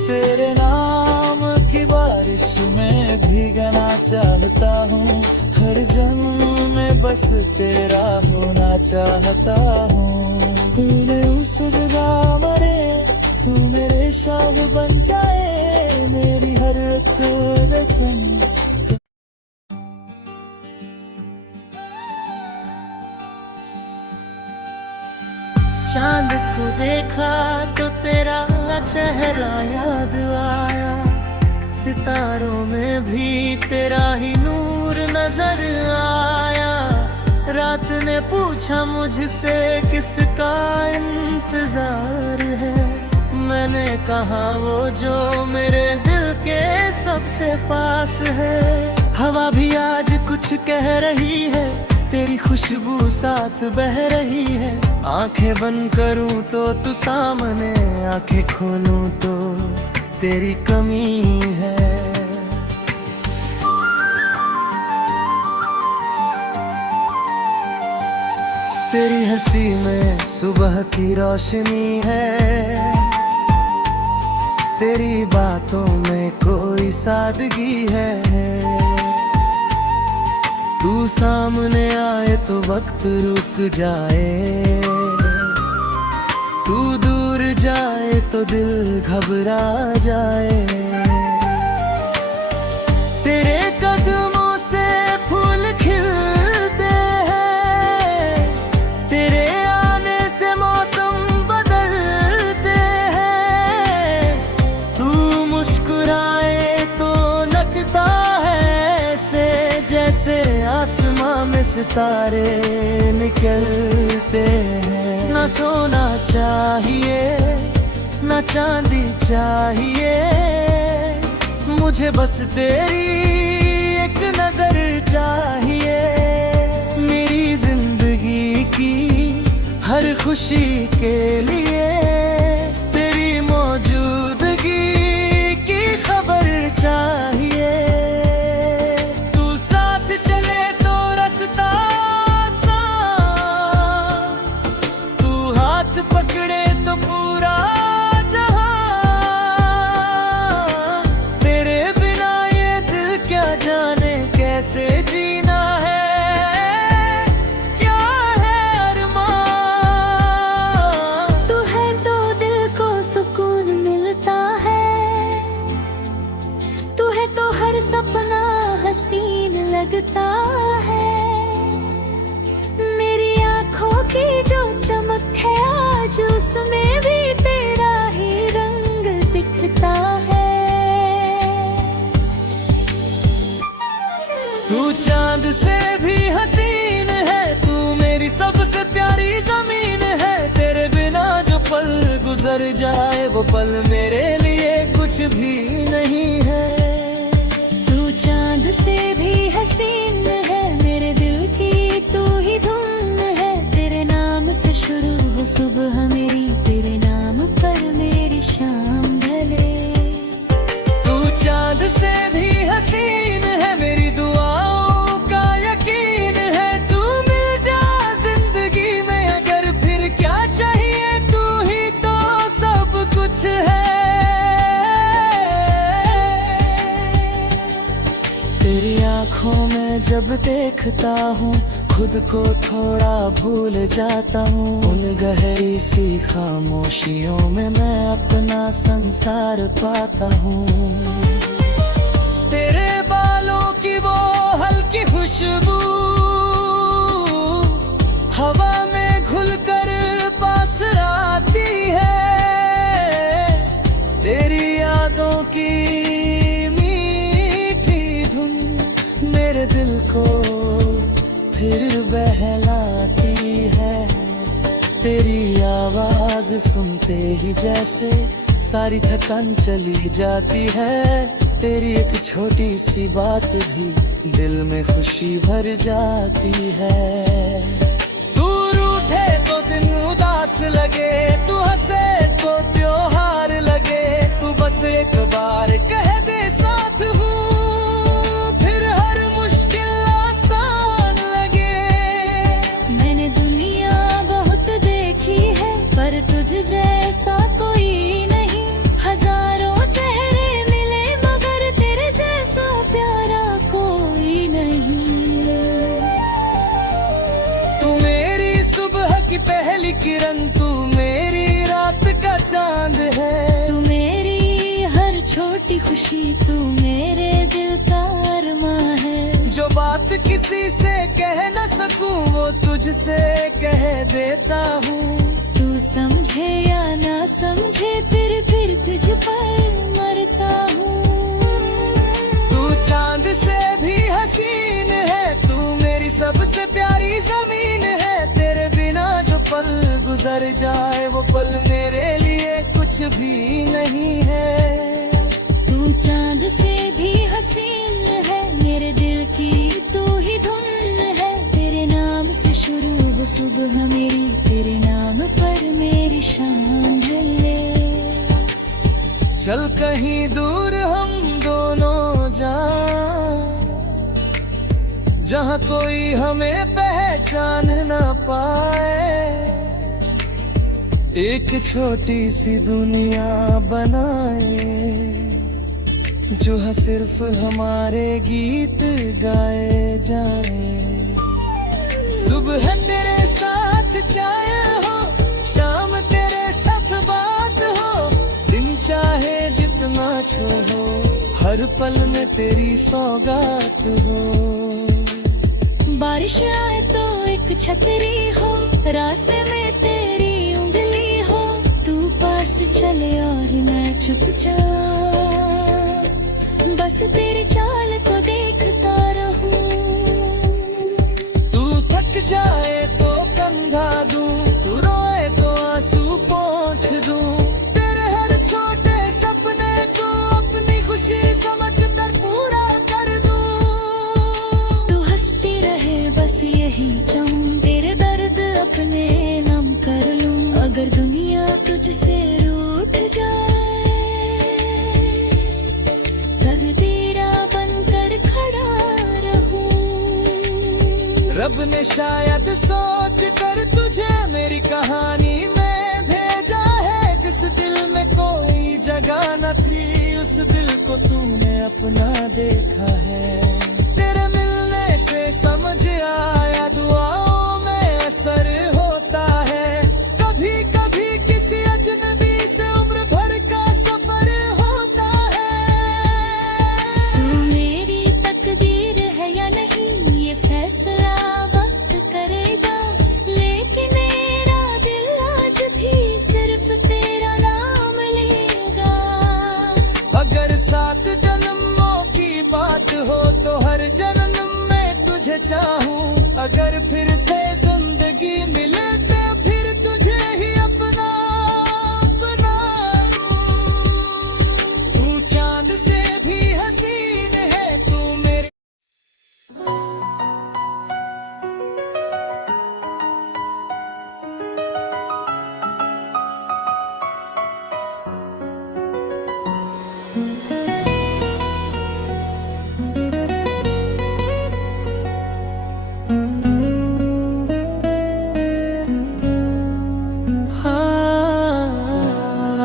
तेरे नाम की बारिश में भीगना चाहता हूँ, हर जन्म में बस तेरा होना चाहता हूँ। तूने उस खुदा मरे तू मेरे शाह बन जाए, मेरी हर धड़कन। चांद को देखा तो तेरा चेहरा याद आया, सितारों में भी तेरा ही नूर नजर आया। रात ने पूछा मुझसे किसका इंतजार है, मैंने कहा वो जो मेरे दिल के सबसे पास है। हवा भी आज कुछ कह रही है, तेरी खुशबू साथ बह रही है। आंखें बंद करूं तो तू सामने, आंखें खोलूं तो तेरी कमी है। तेरी हंसी में सुबह की रोशनी है, तेरी बातों में कोई सादगी है। तू सामने आए तो वक्त रुक जाए, तू दूर जाए तो दिल घबरा जाए। तेरे कदमों से फूल खिलते हैं, तेरे आने से मौसम बदलते हैं। तू मुस्कुराए तो लगता है ऐसे जैसे आसमां में सितारे निकलते हैं। न सोना चाहिए न चांदी चाहिए, मुझे बस तेरी एक नजर चाहिए। मेरी जिंदगी की हर खुशी के लिए तेरी मौजूदगी की खबर चाहिए। तू साथ चले तो रास्ता आसान, तू हाथ पकड़े तो पूरा जहां। तेरे बिना ये दिल क्या जाने कैसे जीना है, क्या है अरमान। तू है तो दिल को सुकून मिलता है, तू है तो हर सपना हसीन लगता है। मेरी आँखों की जो चमक है आज उसमें भी तेरा ही रंग दिखता है। तू चांद से भी हसीन है, तू मेरी सबसे प्यारी जमीन है। तेरे बिना जो पल गुजर जाए वो पल मेरे लिए कुछ भी नहीं है। तू चांद से भी हसीन है, मेरे दिल की तू ही धुन है। तेरे जब देखता हूँ खुद को थोड़ा भूल जाता हूँ। उन गहरी सी खामोशियों में मैं अपना संसार पाता हूँ। तेरे बालों की वो हल्की खुशबू हवा में घुलकर पास आती है। तेरी यादों की मीठी धुन मेरे दिल को फिर बहलाती है। तेरी आवाज सुनते ही जैसे सारी थकान चली जाती है। तेरी एक छोटी सी बात भी दिल में खुशी भर जाती है। तू रूठे तो दिन उदास लगे, तू हंसे तो त्योहार लगे। तू बस एक बार कह दे साथ हूँ, फिर हर मुश्किल आसान लगे। मैंने दुनिया बहुत देखी है पर तुझ जैसा कोई नहीं। हजारों चेहरे मिले मगर तेरे जैसा प्यारा कोई नहीं। तू मेरी सुबह की पहली किरण, तू मेरी रात का चांद है। तू मेरी हर छोटी खुशी, तू मेरे दिल का अरमां है। जो बात किसी से कह न सकूं वो तुझसे कह देता हूँ। तू समझे या ना समझे फिर तुझ पर मरता हूँ। तू चांद से भी हसीन है, तू मेरी सबसे प्यारी जमीन है। तेरे बिना जो पल गुजर जाए वो पल मेरे लिए कुछ भी नहीं है। तू चांद से भी हसीन है, मेरे दिल की तू ही धुन है। तेरे नाम से शुरू हो सुबह मेरी, तेरे नाम पर मेरी शाम ढले। चल कहीं दूर हम दोनों जहाँ कोई हमें पहचान न पाए। एक छोटी सी दुनिया बनाए जो सिर्फ हमारे गीत गाए जाए। सुबह तेरे साथ चाय हो, शाम तेरे साथ बात हो। दिन चाहे जितना छोड़ो, हर पल में तेरी सौगात हो। बारिश आए तो एक छतरी हो, रास्ते में तेरी उंगली हो। तू पास चले और मैं चुपचाप बस तेरी चाल को देखता रहूं। तू थक जाए तो कंधा दूं, तू रोए तो आंसू पोंछ दूं। तेरे हर छोटे सपने को अपनी खुशी समझ कर पूरा कर दूं। तू हंसती रहे बस यही चाहूं, तेरे दर्द अपने नाम कर लूं। अगर दुनिया तुझसे रूठ जाए, तकदीरा बनकर खड़ा रहूं। रब ने शायद सोच कर तुझे मेरी कहानी में भेजा है। जिस दिल में कोई जगह न थी, उस दिल को तूने अपना देखा है। तेरे मिलने से समझ आया दुआओं में असर होता है। कभी कभी किसी अजनबी से उम्र भर का सफर होता है। तू मेरी तकदीर है या नहीं ये फैसला वक्त करेगा। लेकिन मेरा दिल आज भी सिर्फ तेरा नाम लेगा। अगर 7 जन्मों की बात हो तो हर जन्म में तुझे चाहूं। अगर फिर से जिंदगी मिले तो फिर तुझे ही अपना तू चांद से भी हसीन है, तू मेरे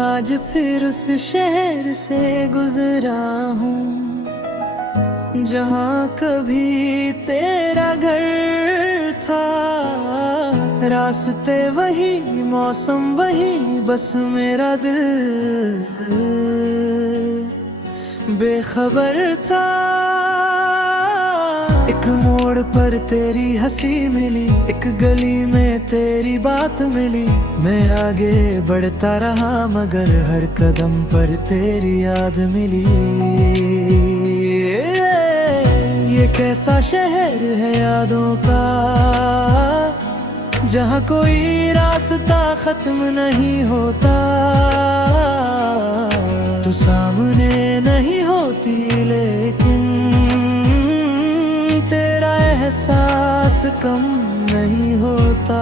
आज फिर उस शहर से गुजरा हूँ जहाँ कभी तेरा घर था, रास्ते वही, मौसम वही, बस मेरा दिल बेखबर था। एक मोड़ पर तेरी हंसी मिली, एक गली में तेरी बात मिली, मैं आगे बढ़ता रहा मगर हर कदम पर तेरी याद मिली। ये कैसा शहर है यादों का, जहाँ कोई रास्ता खत्म नहीं होता। तू सामने नहीं होती लेकिन तेरा एहसास कम नहीं होता।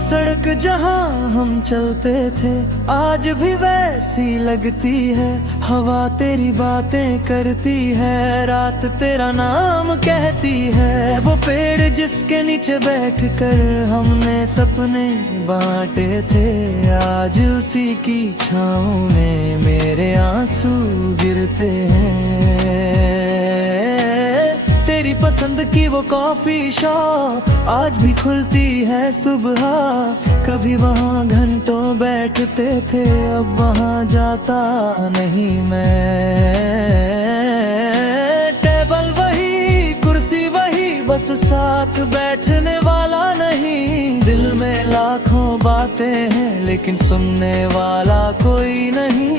सड़क जहाँ हम चलते थे आज भी वैसी लगती है, हवा तेरी बातें करती है, रात तेरा नाम कहती है। वो पेड़ जिसके नीचे बैठकर हमने सपने बांटे थे, आज उसी की छाँव में मेरे आंसू गिरते हैं। तेरी पसंद की वो कॉफी शॉप आज भी खुलती है सुबह, कभी वहाँ घंटों बैठते थे अब वहाँ जाता नहीं मैं। टेबल वही, कुर्सी वही, बस साथ बैठने वाला नहीं। दिल में लाखों बातें हैं लेकिन सुनने वाला कोई नहीं।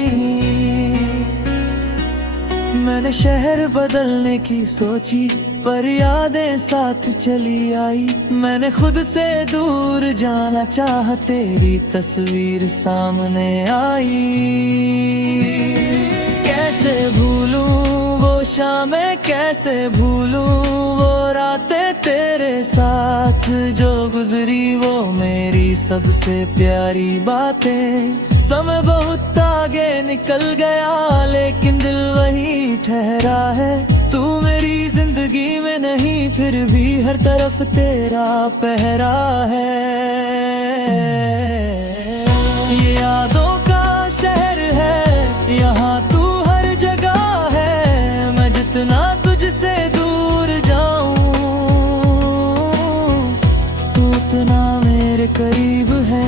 मैंने शहर बदलने की सोची पर यादें साथ चली आई, मैंने खुद से दूर जाना चाहा तेरी तस्वीर सामने आई। कैसे भूलूं वो शामें, कैसे भूलूं वो रातें तेरे साथ जो गुजरी, वो मेरी सबसे प्यारी बातें। समय बहुत आगे निकल गया लेकिन दिल वहीं ठहरा है। तू मेरी जिंदगी में नहीं फिर भी हर तरफ तेरा पहरा है। ये यादों का शहर है, यहाँ तू हर जगह है। मैं जितना तुझसे दूर जाऊं तू उतना मेरे करीब है।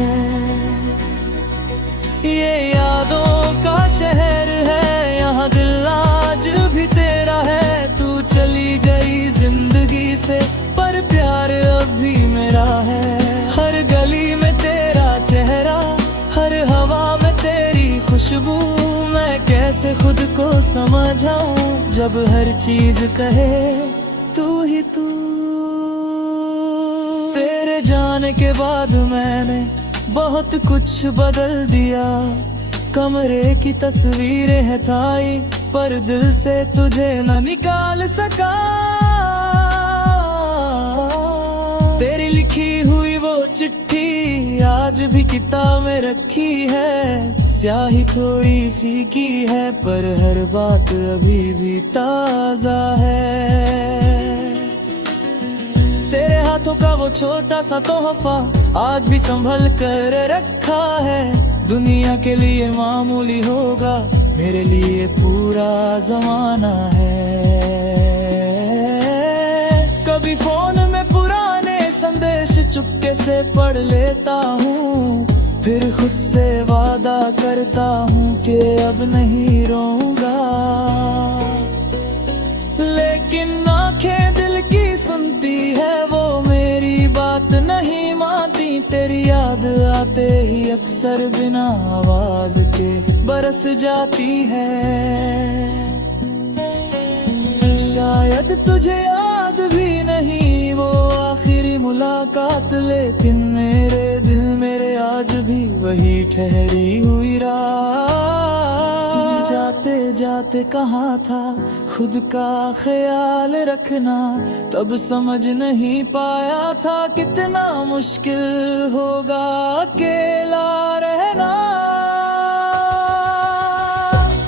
ये यादों का शहर है, यहाँ दिल आज भी तेरा है। तू चली गई जिंदगी से पर प्यार अभी मेरा है। हर गली में तेरा चेहरा, हर हवा में तेरी खुशबू, मैं कैसे खुद को समझाऊं जब हर चीज कहे तू ही तू। तेरे जाने के बाद मैंने बहुत कुछ बदल दिया, कमरे की तस्वीरें हैं थाई पर दिल से तुझे न निकाल सका। तेरी लिखी हुई वो चिट्ठी आज भी किताब में रखी है, स्याही थोड़ी फीकी है पर हर बात अभी भी ताजा है। तेरे हाथों का वो छोटा सा तोहफा आज भी संभल कर रखा है। दुनिया के लिए मामूली होगा, मेरे लिए पूरा जमाना है। कभी फोन में पुराने संदेश चुपके से पढ़ लेता हूँ, फिर खुद से वादा करता हूँ कि अब नहीं रोऊंगा। लेकिन आंखें दिल की सुनती है, वो मेरी बात नहीं मानती। तेरी याद आते ही अक्सर बिना आवाज के बरस जाती है। शायद तुझे याद भी नहीं वो आखिरी मुलाकात, लेकिन मेरे दिल मेरे आज भी वही ठहरी हुई रात। जाते जाते कहाँ था खुद का ख्याल रखना, तब समझ नहीं पाया था कितना मुश्किल होगा अकेला रहना।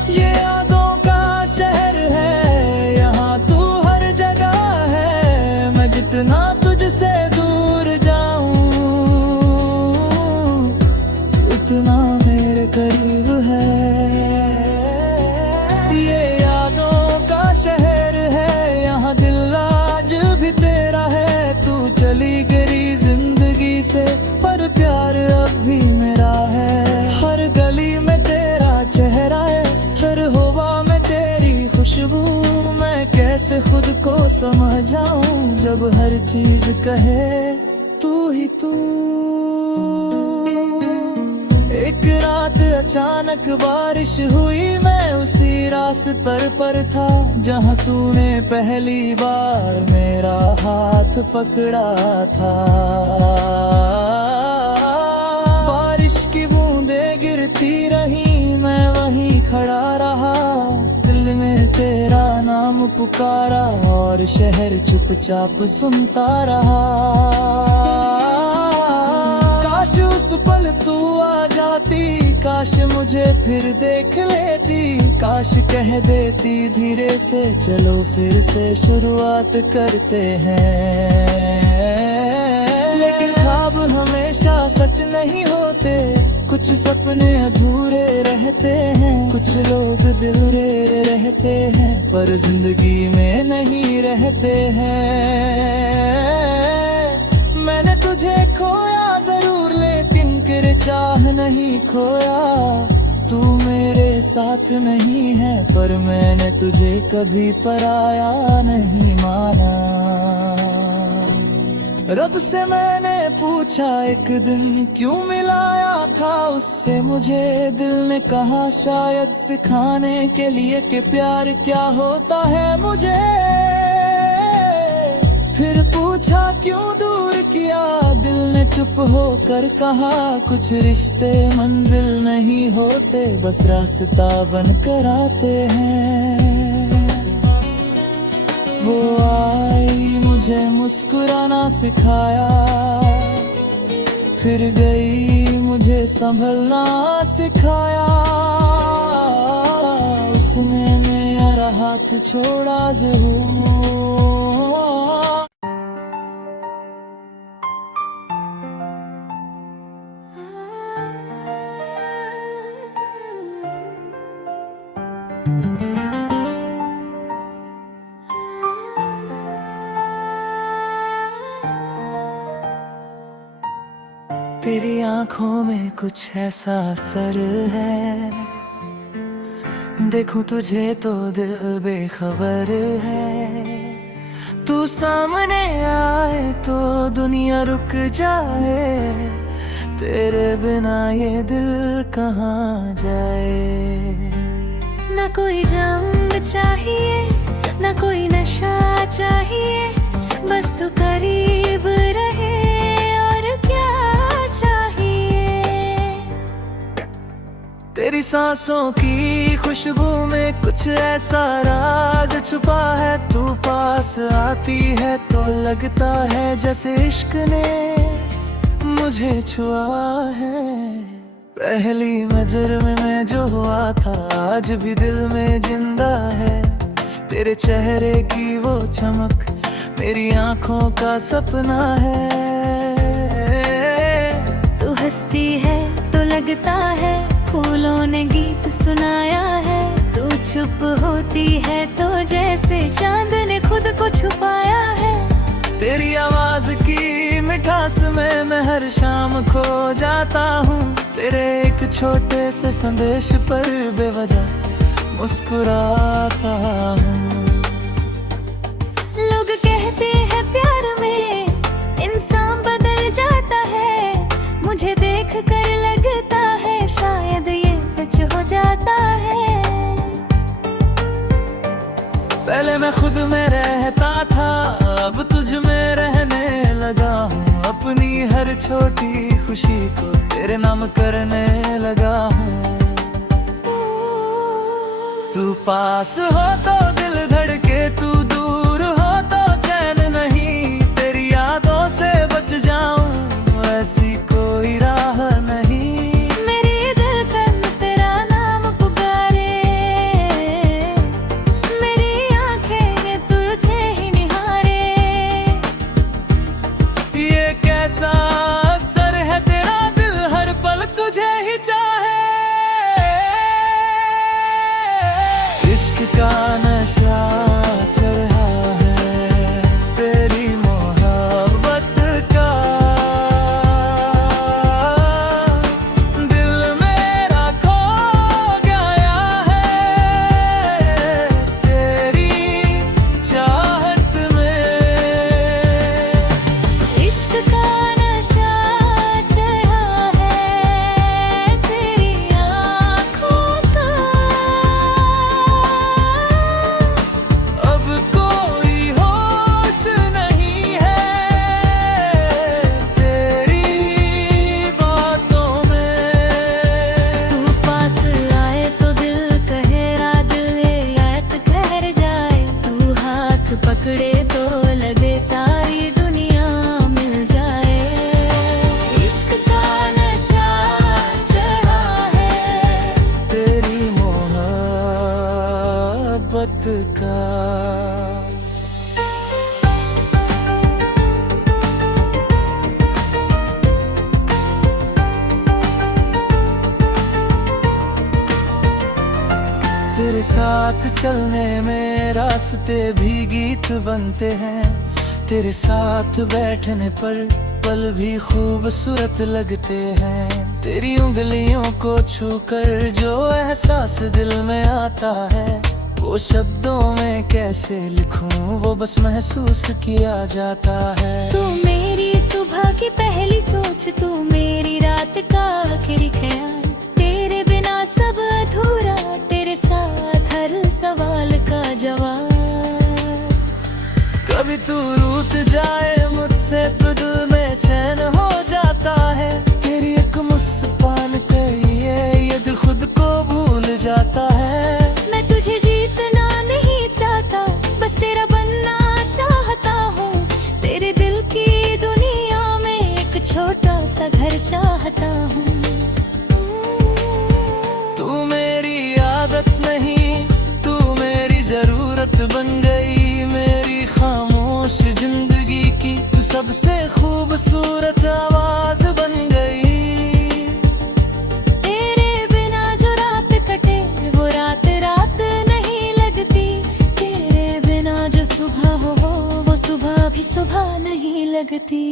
ये यादों का शहर है, यहाँ तू हर जगह है। समझ जाऊं जब हर चीज कहे तू ही तू। एक रात अचानक बारिश हुई, मैं उसी रास्ते पर था जहां तूने पहली बार मेरा हाथ पकड़ा था। बारिश की बूंदें गिरती रही, मैं वहीं खड़ा रहा, दिल में तेरा नाम पुकारा और शहर चुपचाप सुनता रहा। काश उस पल तू आ जाती, काश मुझे फिर देख लेती, काश कह देती धीरे से चलो फिर से शुरुआत करते हैं। लेकिन ख्वाब हमेशा सच नहीं होते, कुछ सपने अधूरे रहते हैं, कुछ लोग दिल में रहते हैं पर जिंदगी में नहीं रहते हैं। मैंने तुझे खोया जरूर लेकिन तेरे चाह नहीं खोया। तू मेरे साथ नहीं है पर मैंने तुझे कभी पराया नहीं माना। रब से मैंने पूछा एक दिन क्यों मिलाया था उससे मुझे, दिल ने कहा शायद सिखाने के लिए कि प्यार क्या होता है मुझे। फिर पूछा क्यों दूर किया, दिल ने चुप होकर कहा कुछ रिश्ते मंजिल नहीं होते बस रास्ता बनकर आते हैं। वो आई मुझे मुस्कुराना सिखाया, फिर गई मुझे संभलना सिखाया। उसने मेरा हाथ छोड़ा जरूर। तेरी आंखों में कुछ ऐसा असर है, देखूं तुझे तो दिल बेखबर है। तू सामने आए तो दुनिया रुक जाए, तेरे बिना ये दिल कहाँ जाए। ना कोई जंग चाहिए ना कोई नशा चाहिए, बस तू करीब रहे और क्या चाहिए। तेरी सांसों की खुशबू में कुछ ऐसा राज छुपा है, तू पास आती है तो लगता है जैसे इश्क ने मुझे छुआ है। पहली नजर में मैं जो हुआ था आज भी दिल में जिंदा है, तेरे चेहरे की वो चमक मेरी आंखों का सपना है। तू हंसती है तो लगता है फूलों ने गीत सुनाया है, तू चुप होती है तो जैसे चांद ने खुद को छुपाया है। तेरी आवाज की मिठास में मैं हर शाम खो जाता हूँ, तेरे एक छोटे से संदेश पर बेवजह मुस्कुराता हूँ। लोग कहते हैं प्यार में इंसान बदल जाता है, मुझे देख कर लगता है शायद ये सच हो जाता है। पहले मैं खुद में रहता था अब तुझ में रहने लगा हूँ, अपनी हर छोटी खुशी को तेरे नाम करने लगा हूँ। तू पास हो तो दिल धड़के, तू दूर हो तो चैन नहीं, तेरी यादों से बच जाऊं ऐसी कोई राह नहीं। मेरी धड़कन तेरा नाम पुकारे, मेरी आंखें तुझे ही निहारे। ये कैसा असर है तेरा दिल हर पल तुझे ही चाहे। इश्क का नशा चढ़ साथ चलने में रास्ते भी गीत बनते हैं। तेरे साथ बैठने पर पल भी खूबसूरत लगते हैं। तेरी उंगलियों को छूकर जो एहसास दिल में आता है, वो शब्दों में कैसे लिखूं, वो बस महसूस किया जाता है। तू मेरी सुबह की पहली सोच, तू मेरी रात का आखिरी ख्याल। तेरे बिना सब अधूरा, तेरे साथ हर सवाल का जवाब। कभी तू रूठ जाए मुझसे तो दिल में चैन हो जाता है। तेरी एक मुस्कान कहिए ये दिल खुद को भूल जाता है। मैं तुझे जीतना नहीं चाहता, बस तेरा बनना चाहता हूँ। तेरे दिल की दुनिया में एक छोटा सा घर चाहता हूँ। तू मेरी आदत नहीं, तू मेरी जरूरत बन गई। मेरी खामोश जिंदगी की तू सबसे खूबसूरत आवाज बन गई। तेरे बिना जो रात कटे वो रात रात नहीं लगती। तेरे बिना जो सुबह हो वो सुबह भी सुबह नहीं लगती।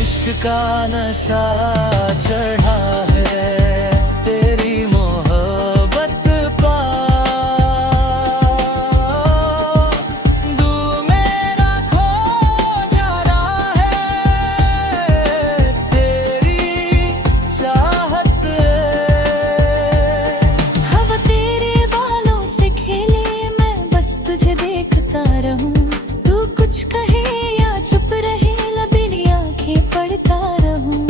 इश्क का नशा चढ़ा है तेरी मोहब्बत पा। तू मेरा खो जा रहा है, तेरी चाहत हवा तेरे बालों से खेले, मैं बस तुझे देखता रहूं। तू कुछ कहे या चुप रहे, लबेरी आंखें पढ़ता रहूं।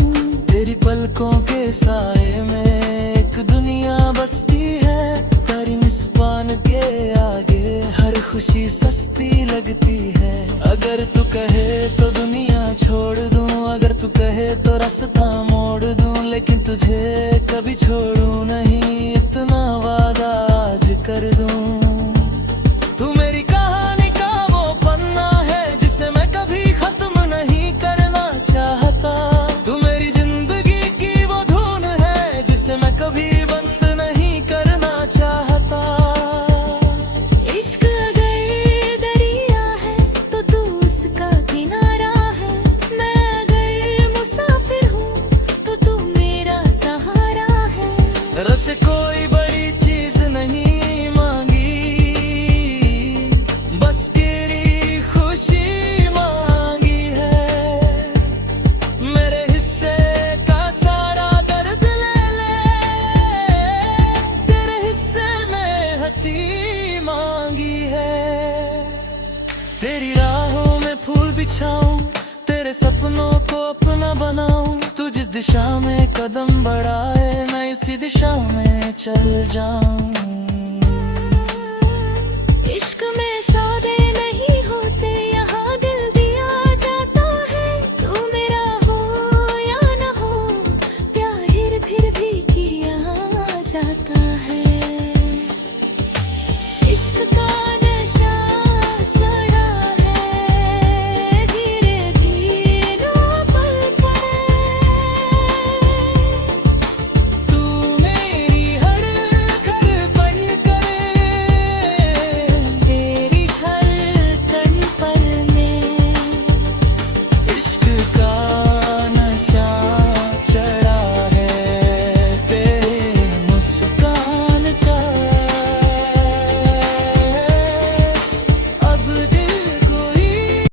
तेरी पलकों के साए में एक दुनिया बसती है। तेरी मुस्कान के आगे हर खुशी सस्ती लगती है। अगर तू कहे तो दुनिया छोड़ दूं, अगर तू कहे तो रास्ता मोड़ दूं, लेकिन तुझे कभी छोड़ूं नहीं, इतना वादा आज कर दूं। तू मेरी कहानी का वो पन्ना है जिसे मैं कभी खत्म नहीं करना चाहता। तू मेरी जिंदगी की वो धुन है जिसे मैं कभी बंद नहीं करना चाहता। इश्क अगर दरिया है तो तू उसका किनारा है। मैं अगर मुसाफिर हूँ तो तू मेरा सहारा है। रस कोई बड़ी चीज नहीं मांगी, बस तेरी खुशी मांगी है। मेरे हिस्से का सारा दर्द ले ले, तेरे हिस्से में हंसी मांगी है। तेरी राहों में फूल बिछाऊं, तेरे सपनों को अपना बनाऊं। तू जिस दिशा में कदम बढ़ाए मैं उसी दिशा में चल जाऊं।